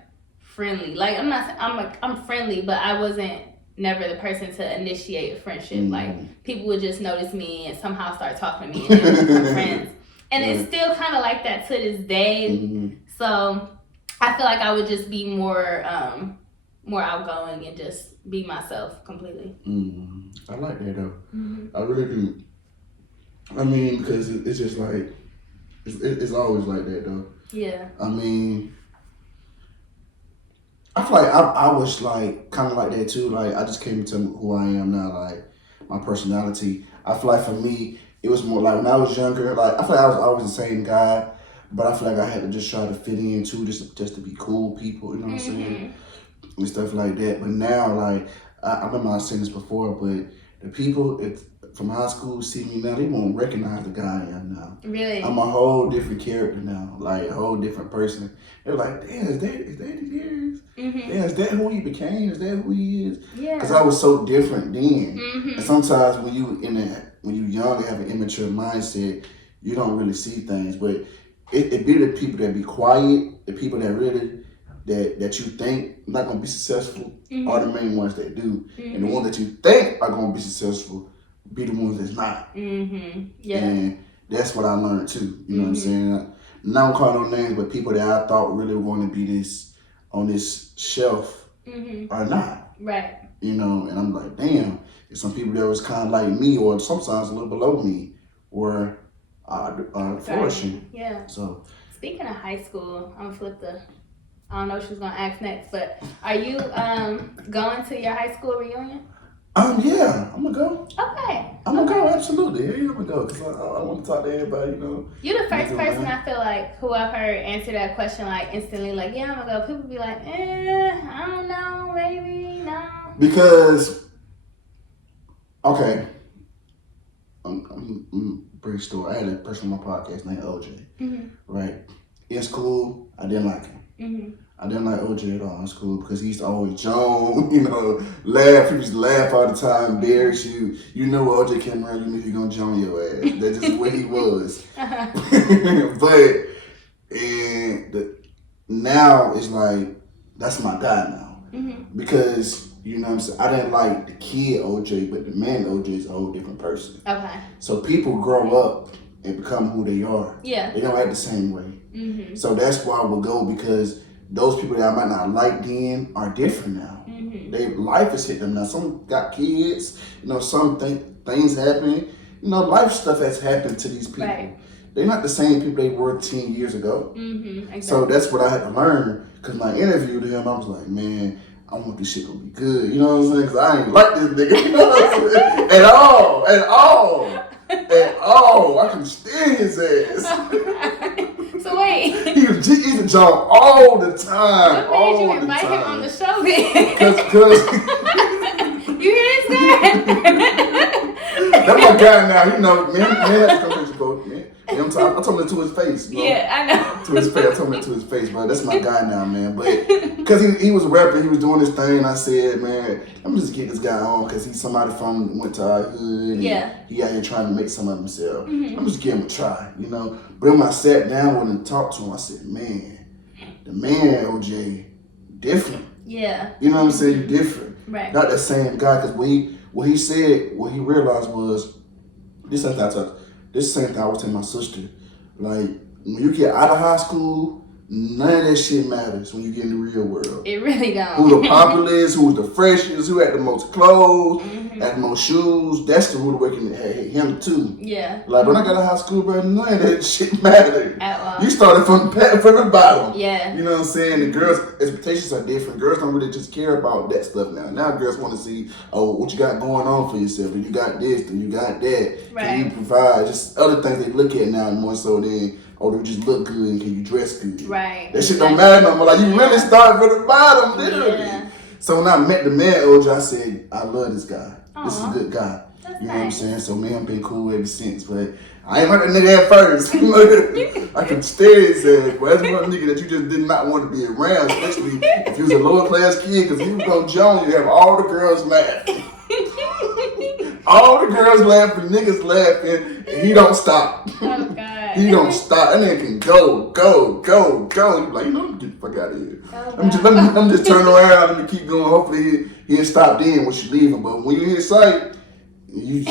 friendly. Like, I'm friendly, but I wasn't never the person to initiate a friendship. Like, people would just notice me and somehow start talking to me and then become friends. And it's still kind of like that to this day. So I feel like I would just be more outgoing and just be myself completely. I like that though. I really do. I mean, because it's just like, it's always like that though. Yeah. I mean, I feel like I was like kind of like that too. Like, I just came to who I am now, like my personality. I feel like for me, it was more like when I was younger, like I feel like I was always the same guy, but I feel like I had to just try to fit in too, just to be cool people, you know what I'm saying? And stuff like that. But now, like, I remember I said this before, but the people from high school see me now, they won't recognize the guy I am now. Really? I'm a whole different character now, like a whole different person. They're like, damn, is that he is? Damn, is that who he became? Is that who he is? Yeah. Because I was so different then. And sometimes when you young and have an immature mindset, you don't really see things. But it be the people that be quiet, the people that really that you think not gonna be successful are the main ones that do. And the ones that you think are gonna be successful be the ones that's not. Yeah. And that's what I learned too. You know what I'm saying? Not calling no names, but people that I thought really were going to be on this shelf are not. Right. You know, and I'm like, damn. There's some people that was kind of like me, or sometimes a little below me, were flourishing. Yeah. So. Speaking of high school, I'm gonna flip I don't know what she was gonna ask next, but are you going to your high school reunion? Yeah, I'm gonna go. Okay. I'm gonna go, absolutely. Yeah, I'm gonna go, because I want to talk to everybody, you know. You're the first person I feel like who I've heard answer that question like instantly, like, yeah, I'm gonna go. People be like, I don't know, maybe, no. Because, okay, I'm brief story. I had a person on my podcast named OJ, right? In school, I didn't like him. I didn't like OJ at all in school because he used to always joke, you know, laugh. He used to laugh all the time, embarrass you. You know when OJ came around, you knew he gonna joke your ass. That's just the way he was. Now it's like, that's my guy now. Because, you know what I'm saying, I didn't like the kid OJ, but the man OJ is a whole different person. Okay. So people grow up and become who they are. Yeah. They don't act the same way. So that's why I would go, because those people that I might not like then are different now. Life has hit them now. Some got kids, you know, some things happening. You know, life stuff has happened to these people. Right. They're not the same people they were 10 years ago. Exactly. So that's what I had to learn, because when I interviewed him, I was like, man, I want this shit to be good. You know what I'm saying? Because I ain't like this nigga. You know what I'm saying? At all. I can stand his ass. So wait. He's a joke all the time. What made you invite him on the show then? Because you hear this guy? that's my guy now. You know, man has to come to both, man. You know what I'm saying? I told him that to his face. Bro. Yeah, I know. To his face. I told him that to his face, bro. That's my guy now, man. But because he was a rapper, he was doing his thing, and I said, man, let me just get this guy on, because he's somebody went to our hood. Yeah. He out here trying to make something of himself. I'm just give him a try, you know. But when I sat down with him and talked to him, I said, man, the man OJ, different. Yeah. You know what I'm saying? You're different. Right. Not the same guy, because what he said, what he realized was, this is the same thing I was telling my sister. Like, when you get out of high school, None of that shit matters when you get in the real world. It really don't. Who the popularest, who's the freshest, who had the most clothes, had the most shoes. That's the rude awakening that had him too. Yeah. Like when I got out of high school, bro, none of that shit mattered. At all. You started from the bottom. Yeah. You know what I'm saying? The girls' expectations are different. Girls don't really just care about that stuff now. Now girls want to see, oh, what you got going on for yourself. Do you got this? Do you got that? Right. Can you provide? Just other things they look at now more so than, oh, do you just look good and can you dress good? Right. That shit don't matter no more. Like, you really start from the bottom, literally. Yeah. So when I met the man, OJ, I said, I love this guy. This is a Aw. good guy. That's You know what I'm nice. saying? So me and him been cool ever since. But I ain't heard that nigga at first. I could stare and say, well, that's one nigga that you just did not want to be around, especially if you was a lower class kid, because he was gonna join you, have all the girls laughing. All the girls laughing, niggas laughing, and he don't stop. Oh God. He don't stop. That nigga can go. You be like, you know, get the fuck out of here. Oh, Let me just turn around. Let me keep going. Hopefully he'll stop then when you leave him. But when you hit sight, you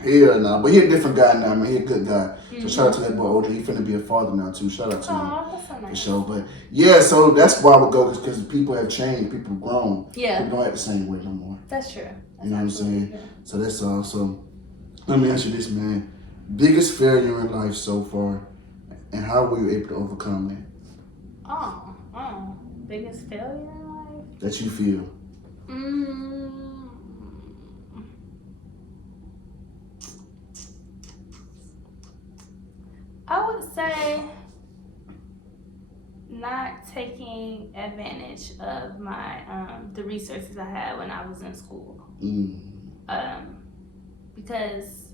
hell nah. But he a different guy now, man. He a good guy. So shout out to that boy OJ. He finna be a father now too. Shout out to him. Aw, that's so For nice. sure. But yeah, so that's why I would go, because people have changed. People have grown. Yeah. People don't act the same way no more. That's true. That's You know what I'm absolutely saying? true. So that's all. So let me ask you this, man. Biggest failure in life so far, and how were you able to overcome that? Oh, biggest failure in life? That you feel? I would say not taking advantage of my the resources I had when I was in school. Because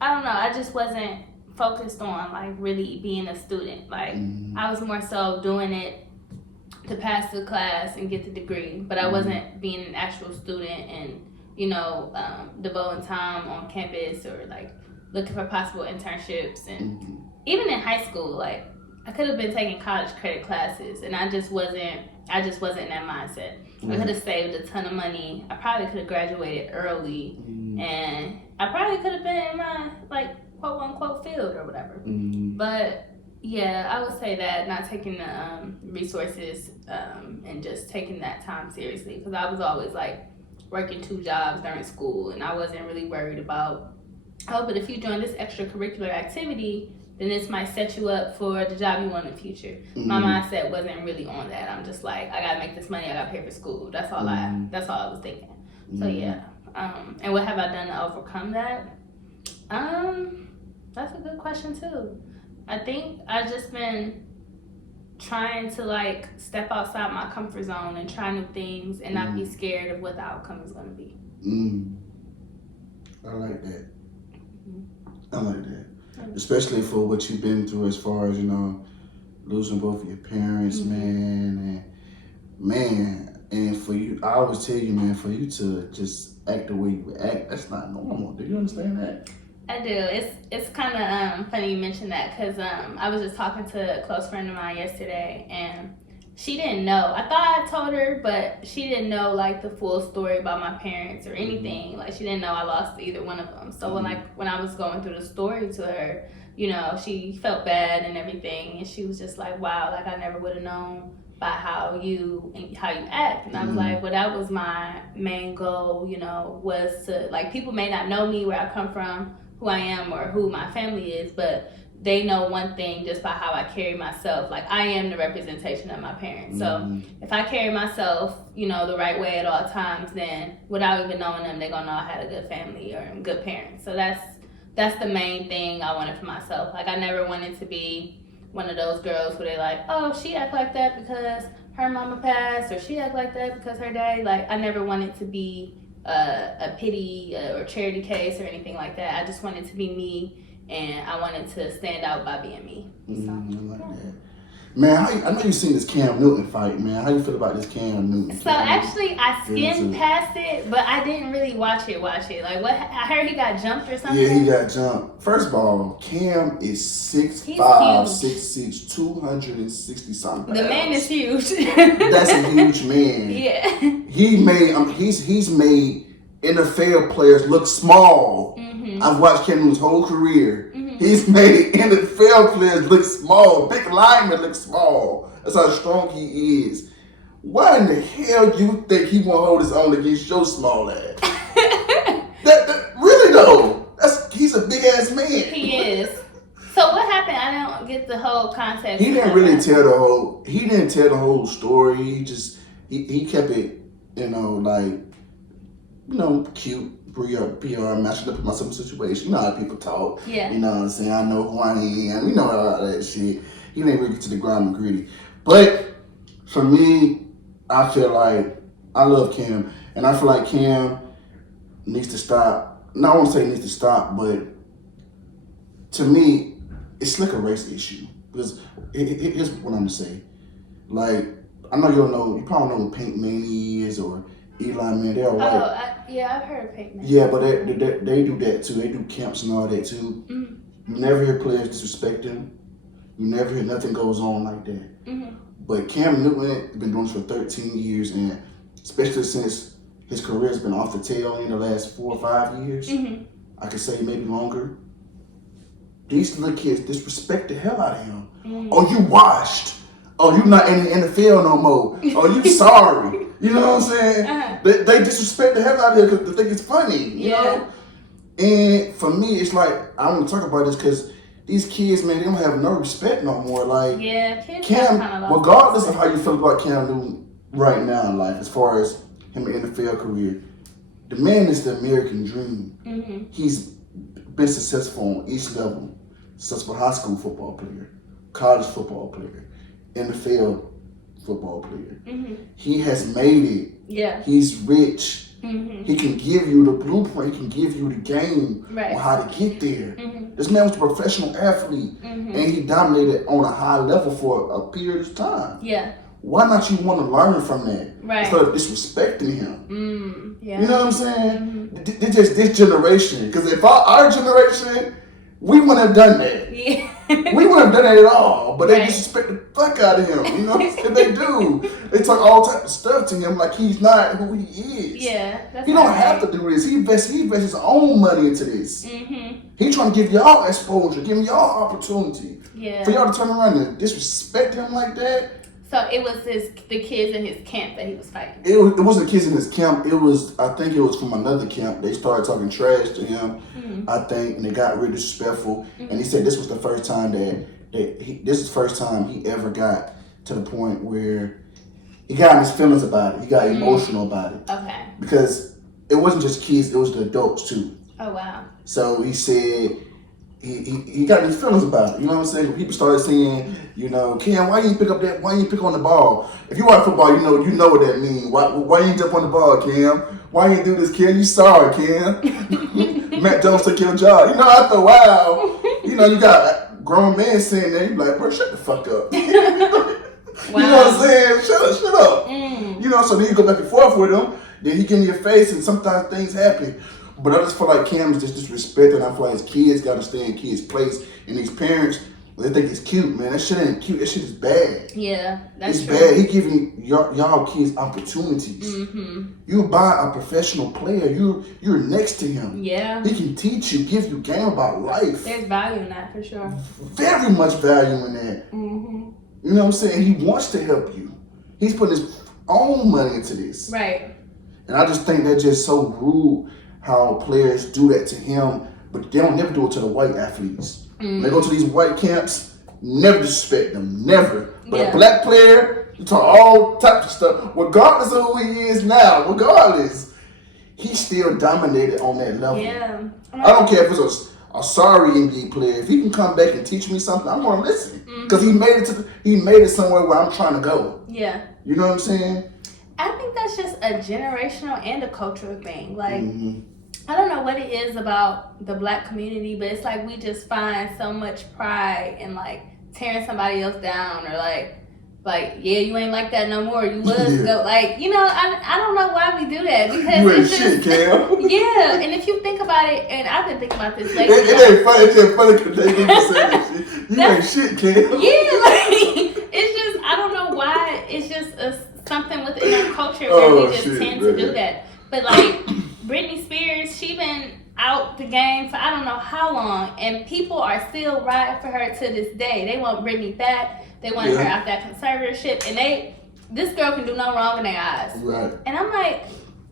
I don't know, I just wasn't focused on like really being a student. Like I was more so doing it to pass the class and get the degree, but I wasn't being an actual student and, you know, devoting time on campus or like looking for possible internships. And even in high school, like I could have been taking college credit classes, and I just wasn't in that mindset. I could have saved a ton of money. I probably could have graduated early, and I probably could have been in my like quote unquote field or whatever. But yeah, I would say that not taking the resources and just taking that time seriously, because I was always like working 2 jobs during school, and I wasn't really worried about, oh, but if you join this extracurricular activity, then this might set you up for the job you want in the future. My mindset wasn't really on that. I'm just like, I gotta make this money, I gotta pay for school. That's all I was thinking. So yeah. And what have I done to overcome that? That's a good question too. I think I've just been trying to like step outside my comfort zone and try new things and not be scared of what the outcome is gonna be. I like that. I like that. Especially for what you've been through as far as, you know, losing both of your parents, man. And for you, I always tell you, man, for you to just act the way you act, that's not normal. Do you understand that? I do. It's kind of funny you mentioned that, because I was just talking to a close friend of mine yesterday, and she didn't know. I thought I told her, but she didn't know like the full story about my parents or anything. Like she didn't know I lost either one of them. So when I was going through the story to her, you know, she felt bad and everything, and she was just like, "Wow, like I never would have known by how you act." And I was like, "Well, that was my main goal. You know, was to like people may not know me, where I come from, who I am, or who my family is, but they know one thing just by how I carry myself. Like I am the representation of my parents. So if I carry myself, you know, the right way at all times, then without even knowing them, they're gonna know I had a good family or good parents. So that's the main thing I wanted for myself. Like I never wanted to be one of those girls where they like, oh, she act like that because her mama passed, or she act like that because her daddy. Like I never wanted to be a pity or charity case or anything like that. I just wanted to be me. And I wanted to stand out by being me. So, I like that. Man, I know you've seen this Cam Newton fight, man. How you feel about this Cam Newton? So actually, I skimmed past it, but I didn't really watch it. Like, what? I heard he got jumped or something. Yeah, he got jumped. First of all, Cam is 6'5", 6'6", 260 something. The man is huge. That's a huge man. Yeah. He made he's made NFL players look small. I've watched Cam Newton's whole career, He's made NFL players look small. Big linemen look small. That's how strong he is. Why in the hell do you think he won't hold his own against your small ass? that really though, he's a big ass man. He is. So what happened? I don't get the whole context. He didn't really tell the whole. He didn't tell the whole story. He kept it, cute. PR matching up with myself situation. You know how people talk. Yeah. You know what I'm saying? I know who I am. You know all that shit. He didn't really get to the ground and gritty. But for me, I feel like I love Cam, and I feel like Cam needs to stop. No, I won't say needs to stop, but to me, it's like a race issue. Because here's what I'm gonna say. Like, I know you probably know who Pink Manny is or Eli Man. They're white. I've heard of Pink Manny. Yeah, but they do that too. They do camps and all that too. Mm-hmm. You never hear players disrespect them. You never hear nothing goes on like that. Mm-hmm. But Cam Newton has been doing this for 13 years, and especially since his career has been off the tail in the last 4 or 5 years, I could say maybe longer. These little kids disrespect the hell out of him. Oh, you washed. Oh, you not in the NFL no more. Oh, you sorry. You know what I'm saying? Uh-huh. They disrespect the hell out of him because they think it's funny. You know? And for me, it's like, I want to talk about this because these kids, man, they don't have no respect no more. Like, kids Cam, regardless of how you feel about Cam Newton right now in life, as far as him in the NFL career, the man is the American dream. Mm-hmm. He's been successful on each level. Successful high school football player, college football player, NFL football player. Mm-hmm. He has made it. Yeah. He's rich. Mm-hmm. He can give you the blueprint. He can give you the game on how to get there. Mm-hmm. This man was a professional athlete, and he dominated on a high level for a period of time. Yeah. Why not you want to learn from that instead of disrespecting him? Yeah. You know what I'm saying? Mm-hmm. This generation, because if our generation, we wouldn't have done that. Yeah. We wouldn't have done that at all. But they disrespect the fuck out of him. You know what I'm saying? They do. They talk all type of stuff to him like he's not who he is. Yeah. He don't have to do this. He invests his own money into this. Mm-hmm. He's trying to give y'all exposure, giving y'all opportunity. Yeah. For y'all to turn around and disrespect him like that. So it was the kids in his camp that he was fighting. It wasn't the kids in his camp. I think it was from another camp. They started talking trash to him, I think, and they got really disrespectful. And he said this was the first time he ever got to the point where he got in his feelings about it. He got emotional about it. Okay. Because it wasn't just kids; it was the adults too. Oh wow. So he said. He got his feelings about it. You know what I'm saying? People started saying, Cam, why you pick on the ball? If you watch football, you know what that means. Why you jump on the ball, Cam? Why you do this, Cam? You sorry, Cam. Matt Jones took your job. I thought, wow. You got grown men saying that. You be like, bro, shut the fuck up. Wow. You know what I'm saying? Shut up. So then you go back and forth with him. Then he get in your face, and sometimes things happen. But I just feel like Cam is just disrespected. I feel like his kids got to stay in kids' place. And these parents, they think it's cute, man. That shit ain't cute. That shit is bad. Yeah, that's true. It's bad. He giving y'all kids opportunities. Mm-hmm. You buy a professional player, you're next to him. Yeah. He can teach you, give you game about life. There's value in that for sure. Very much value in that. Mm-hmm. You know what I'm saying? He wants to help you. He's putting his own money into this. Right. And I just think that's just so rude. How players do that to him, but they don't never do it to the white athletes. They go to these white camps, never disrespect them, never. But a black player, you talk all types of stuff, regardless of who he is now, regardless, he still dominated on that level. Yeah. I don't care if it's a sorry NBA player. If he can come back and teach me something, I'm gonna listen. Because he made it somewhere where I'm trying to go. Yeah. You know what I'm saying? I think that's just a generational and a cultural thing. Like, I don't know what it is about the black community, but it's like we just find so much pride in like tearing somebody else down or like yeah, you ain't like that no more. You was go like, I don't know why we do that because you ain't shit, Cam. Yeah, and if you think about it, and I've been thinking about this lately. It ain't funny. It's just funny because they say that shit. You ain't shit, Cam. Yeah, like it's just I don't know why. It's just something within our culture where we just tend to do that. But like Britney Spears, out the game for I don't know how long, and people are still riding for her to this day. They want Britney back. They want her out that conservatorship, and this girl can do no wrong in their eyes. Right. And I'm like,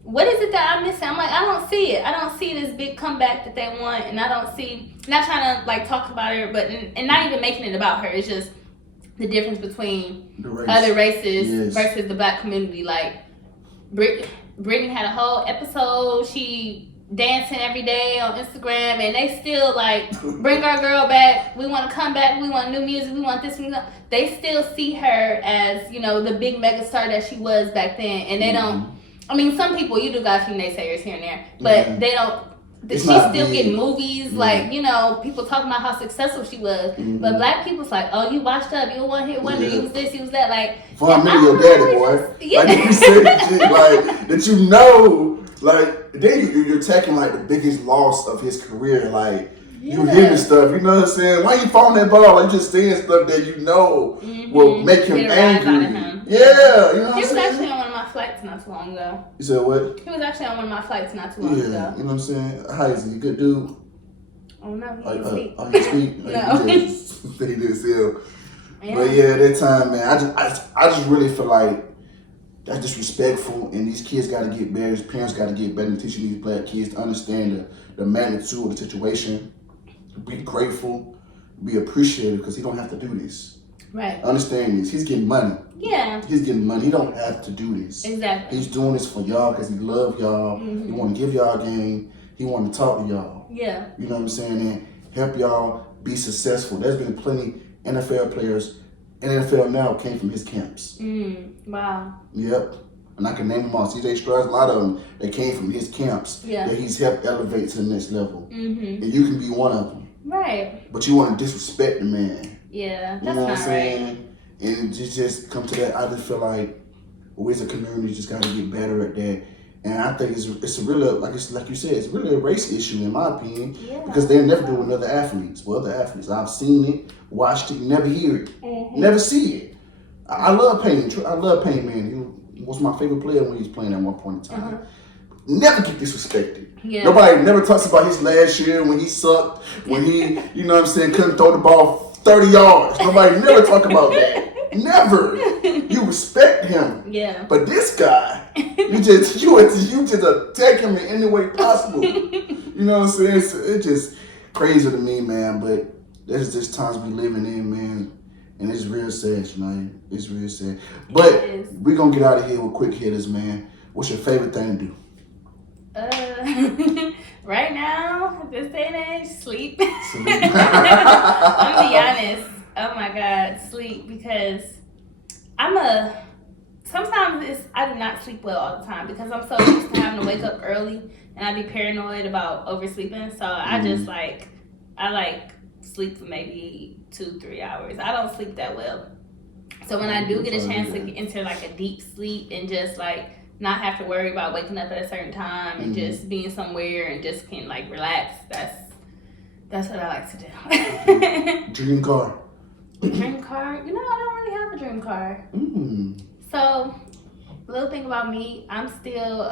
what is it that I'm missing? I'm like, I don't see it. I don't see this big comeback that they want, and I don't see. Not trying to like talk about her, but and not even making it about her. It's just the difference between other races versus the black community. Like Britney had a whole episode. She dancing every day on Instagram, and they still like bring our girl back. We want to come back. We want new music. We want this. They still see her as, you know, the big megastar that she was back then, and they don't. I mean, some people, you do got a few naysayers here and there, but they don't. She's still getting movies, like, you know, people talking about how successful she was. But black people's like, oh, you washed up, you a one-hit wonder, you was this, you was that. Like, for a minute, your daddy, boy. Like, you said shit, like, that you know, like, then you're taking, like, the biggest loss of his career. Like, you hearing stuff, you know what I'm saying? Why you throwing that ball? Like, you just saying stuff that you know will make him angry. Yeah, you know what I'm saying? He was actually on one of my flights not too long ago. You said what? He was actually on one of my flights not too long ago. You know what I'm saying? How is he? A good dude? Oh, no, he didn't speak. Oh, he speak? No. He didn't sell. Yeah. But yeah, that time, man, I just really feel like that's disrespectful, and these kids got to get better. His parents got to get better in teaching these black kids to understand the magnitude of the situation, be grateful, be appreciative, because he don't have to do this. Right. Understand this. He's getting money. Yeah. He's getting money. He don't have to do this. Exactly. He's doing this for y'all because he love y'all. He want to give y'all a game. He want to talk to y'all. Yeah. You know what I'm saying? And help y'all be successful. There's been plenty NFL players in the NFL now came from his camps. Wow. Yep. And I can name them all. CJ Stroud, a lot of them, they came from his camps. Yeah. That he's helped elevate to the next level. And you can be one of them. Right. But you want to disrespect the man. Yeah, that's you know what I'm not saying? right. And just come to that. I just feel like we as a community just got to get better at that. And I think it's a really, like you said, it's really a race issue in my opinion. Yeah. Because they'll never do it with other athletes. Well, other athletes, I've seen it, watched it, never hear it, never see it. I love Payne. I love Payne, man. He was my favorite player when he was playing at one point in time. Never get disrespected. Yeah. Nobody never talks about his last year when he sucked, when he, you know what I'm saying, couldn't throw the ball 30 yards. Nobody never talk about that. Never. You respect him. Yeah. But this guy, you just attack him in any way possible. You know what I'm saying? It's just crazy to me, man. But there's just times we living in, man. And it's real sad, man. It's real sad. But we're going to get out of here with quick hitters, man. What's your favorite thing to do? Right now, this day and age, sleep. I'm gonna be honest. Oh my God, sleep, because sometimes I do not sleep well all the time because I'm so used to having to wake up early and I be paranoid about oversleeping. So I just I sleep for maybe 2-3 hours. I don't sleep that well. So when I do get a chance to get into like a deep sleep and just like not have to worry about waking up at a certain time and just being somewhere and just can like relax, that's what I like to do. Dream car. Dream car? You know, I don't really have a dream car. So, little thing about me, I'm still,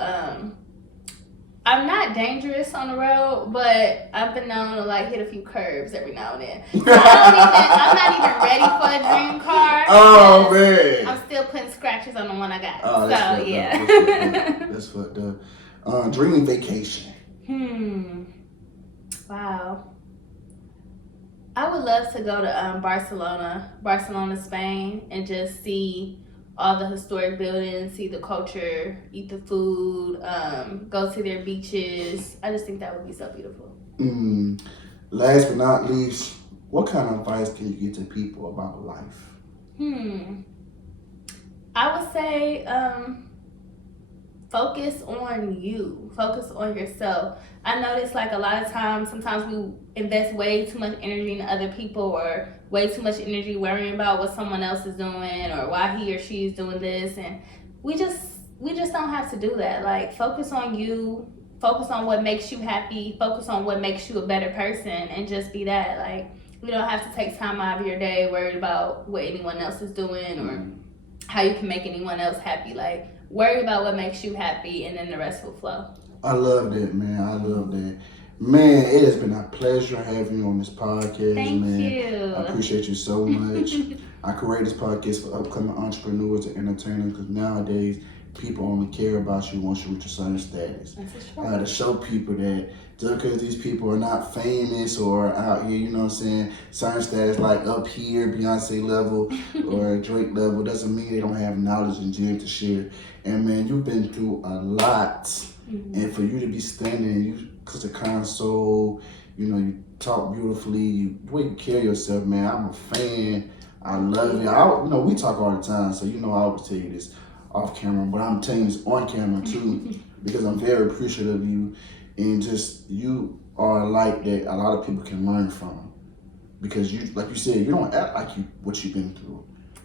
I'm not dangerous on the road, but I've been known to like hit a few curves every now and then. So I'm not even ready for a dream car. Oh man! I'm still putting scratches on the one I got. Oh, so yeah. That's fucked up. Dream vacation. Wow. I would love to go to Barcelona, Spain, and just see all the historic buildings, see the culture, eat the food, go to their beaches. I just think that would be so beautiful. Last but not least, what kind of advice can you give to people about life? I would say focus on you. Focus on yourself. I notice like a lot of times, sometimes we invest way too much energy in other people or way too much energy worrying about what someone else is doing or why he or she is doing this, and we just don't have to do that. Like, focus on you, focus on what makes you happy, focus on what makes you a better person, and just be that. Like, you don't have to take time out of your day worried about what anyone else is doing or how you can make anyone else happy. Like, worry about what makes you happy, and then the rest will flow. I love that, man. I love that. Man, it has been a pleasure having you on this podcast, Thank man. you. I appreciate you so much. I create this podcast for upcoming entrepreneurs and entertainers because nowadays people only care about you once you reach a certain status. To show people that just because these people are not famous or out here, you know what I'm saying, certain status like up here, Beyonce level or Drake level, doesn't mean they don't have knowledge and gems to share. And man, you've been through a lot. And for you to be standing, you such a kind soul, you know, you talk beautifully, the way you carry yourself, man, I'm a fan. I love you. You know, we talk all the time, so you know I always tell you this off camera, but I'm telling you this on camera too, because I'm very appreciative of you, and just you are a light that a lot of people can learn from, because you, like you said, you don't act like what you've been through.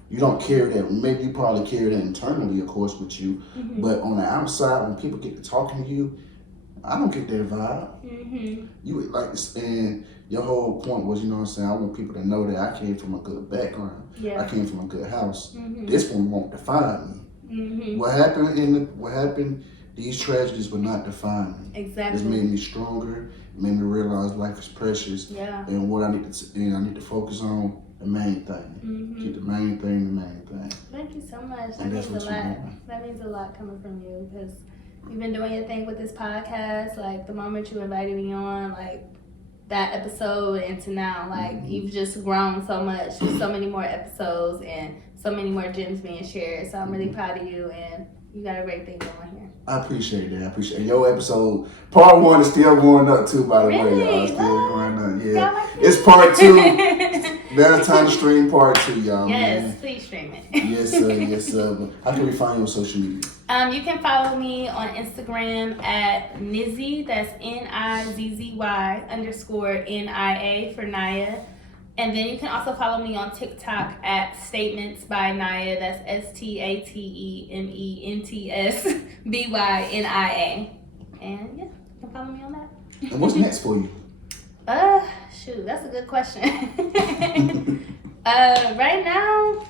You don't carry that. Maybe you probably carry that internally, of course, with you, but on the outside, when people get to talking to you, I don't get that vibe. You like, and your whole point was, you know what I'm saying, I want people to know that I came from a good background. I came from a good house. This one won't define me. What happened, these tragedies will not define me. Exactly. It's made me stronger. It made me realize life is precious. And what I need to focus on the main thing. Keep the main thing the main thing. Thank you so much. That means a lot. That means a lot coming from you, because you've been doing your thing with this podcast. Like the moment you invited me on, like that episode and to now, like you've just grown so much. There's so many more episodes and so many more gems being shared. So I'm really proud of you, and you got a great thing going here. I appreciate that. I appreciate it. Your episode, part 1 is still going up too, by the way, y'all. Still going up, yeah. Like it's part 2. There's time to stream part 2, y'all. Yes, man. Please stream it. Yes, sir. Yes, sir. How can we find you on social media? You can follow me on Instagram at Nizzy, that's NIZZY _NIA for Naya. And then you can also follow me on TikTok at Statements by Naya, that's STATEMENTSBYNIA. And yeah, you can follow me on that. And what's next for you? Shoot, that's a good question. Right now,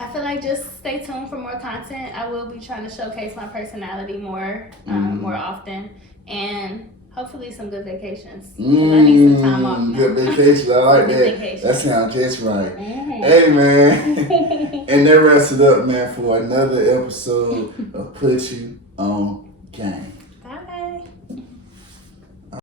I feel like just stay tuned for more content. I will be trying to showcase my personality more often, and hopefully some good vacations. I need some time off now. Good vacation. I like that. That sounds just right. Hey, man. And that wraps it up, man, for another episode of Put You On Game.